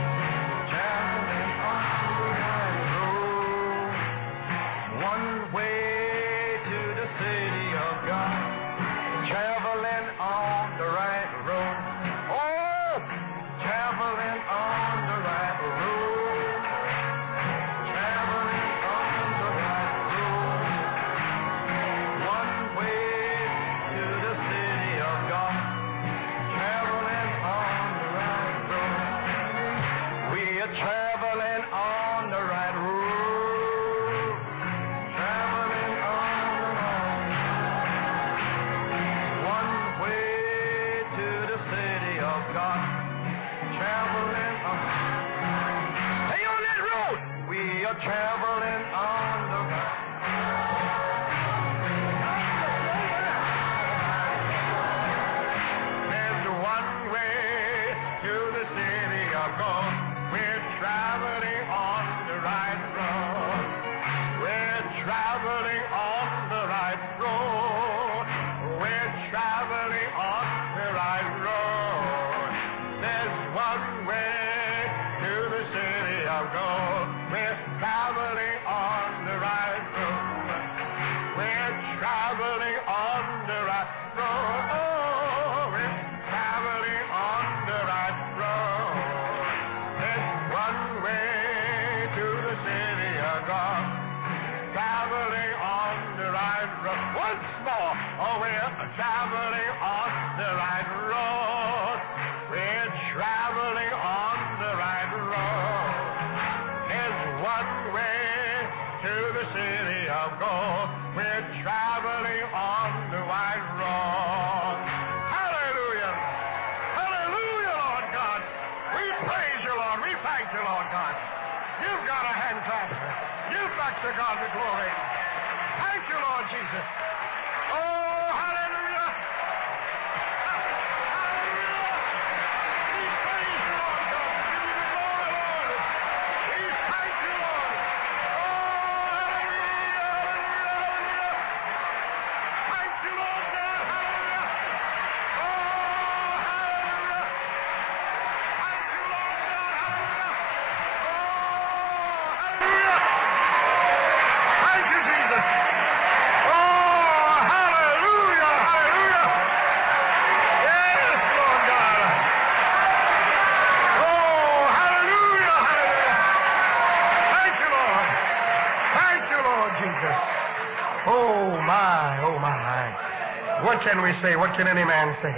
What can we say? What can any man say?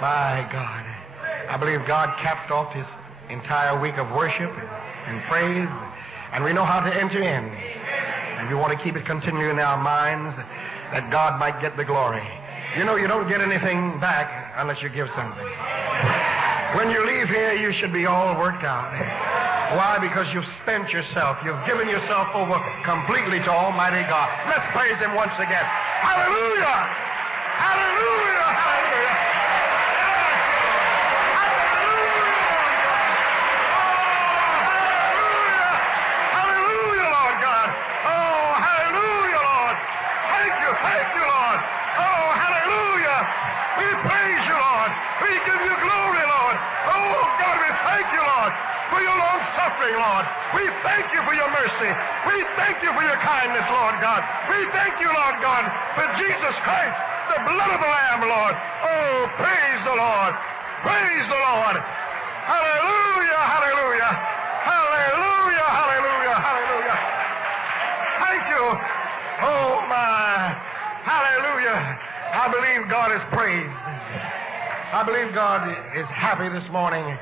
My God. I believe God capped off his entire week of worship and praise, and we know how to enter in. And we want to keep it continuing in our minds that God might get the glory. You know, you don't get anything back unless you give something. When you leave here, you should be all worked out. Why? Because you've spent yourself. You've given yourself over completely to Almighty God. Let's praise Him once again. Hallelujah! Hallelujah! Hallelujah! Hallelujah, Lord God! Oh, hallelujah, Lord! Thank you, Lord! Oh, hallelujah! We praise you, Lord! We give you glory, Lord! Oh, God, we thank you, Lord, for your long-suffering, Lord! We thank you for your mercy! We thank you for your kindness, Lord God! We thank you, Lord God, for Jesus Christ, the blood of the Lamb, Lord. Oh, praise the Lord. Praise the Lord. Hallelujah, hallelujah. Hallelujah, hallelujah, hallelujah. Thank you. Oh, my. Hallelujah. I believe God is praised. I believe God is happy this morning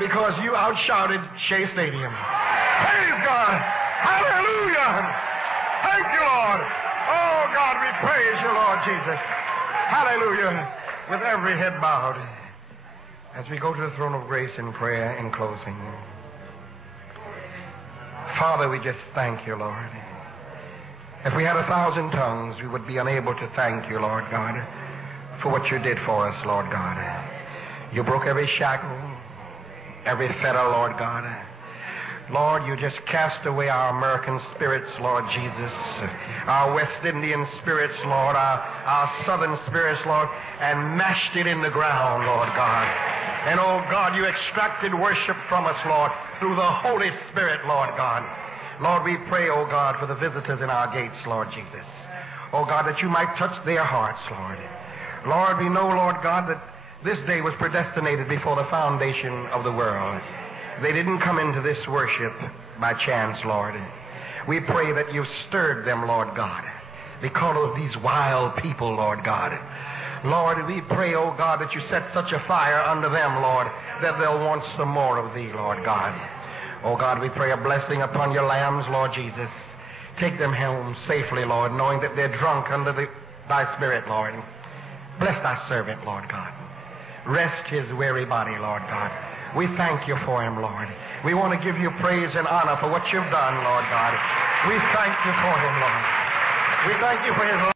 because you outshouted Shea Stadium. Praise God. Hallelujah. Thank you, Lord. Oh, God, we praise you, Lord Jesus. Hallelujah. With every head bowed, as we go to the throne of grace in prayer in closing. Father, we just thank you, Lord. If we had 1,000 tongues, we would be unable to thank you, Lord God, for what you did for us, Lord God. You broke every shackle, every fetter, Lord God. Lord, you just cast away our American spirits, Lord Jesus, our West Indian spirits, Lord, our Southern spirits, Lord, and mashed it in the ground, Lord God. And, oh God, you extracted worship from us, Lord, through the Holy Spirit, Lord God. Lord, we pray, oh God, for the visitors in our gates, Lord Jesus. Oh God, that you might touch their hearts, Lord. Lord, we know, Lord God, that this day was predestinated before the foundation of the world. They didn't come into this worship by chance, Lord. We pray that you've stirred them, Lord God, because of these wild people, Lord God. Lord, we pray, oh God, that you set such a fire under them, Lord, that they'll want some more of thee, Lord God. Oh God, we pray a blessing upon your lambs, Lord Jesus. Take them home safely, Lord, knowing that they're drunk under thy Spirit, Lord. Bless thy servant, Lord God. Rest his weary body, Lord God. We thank you for him, Lord. We want to give you praise and honor for what you've done, Lord God. We thank you for him, Lord. We thank you for his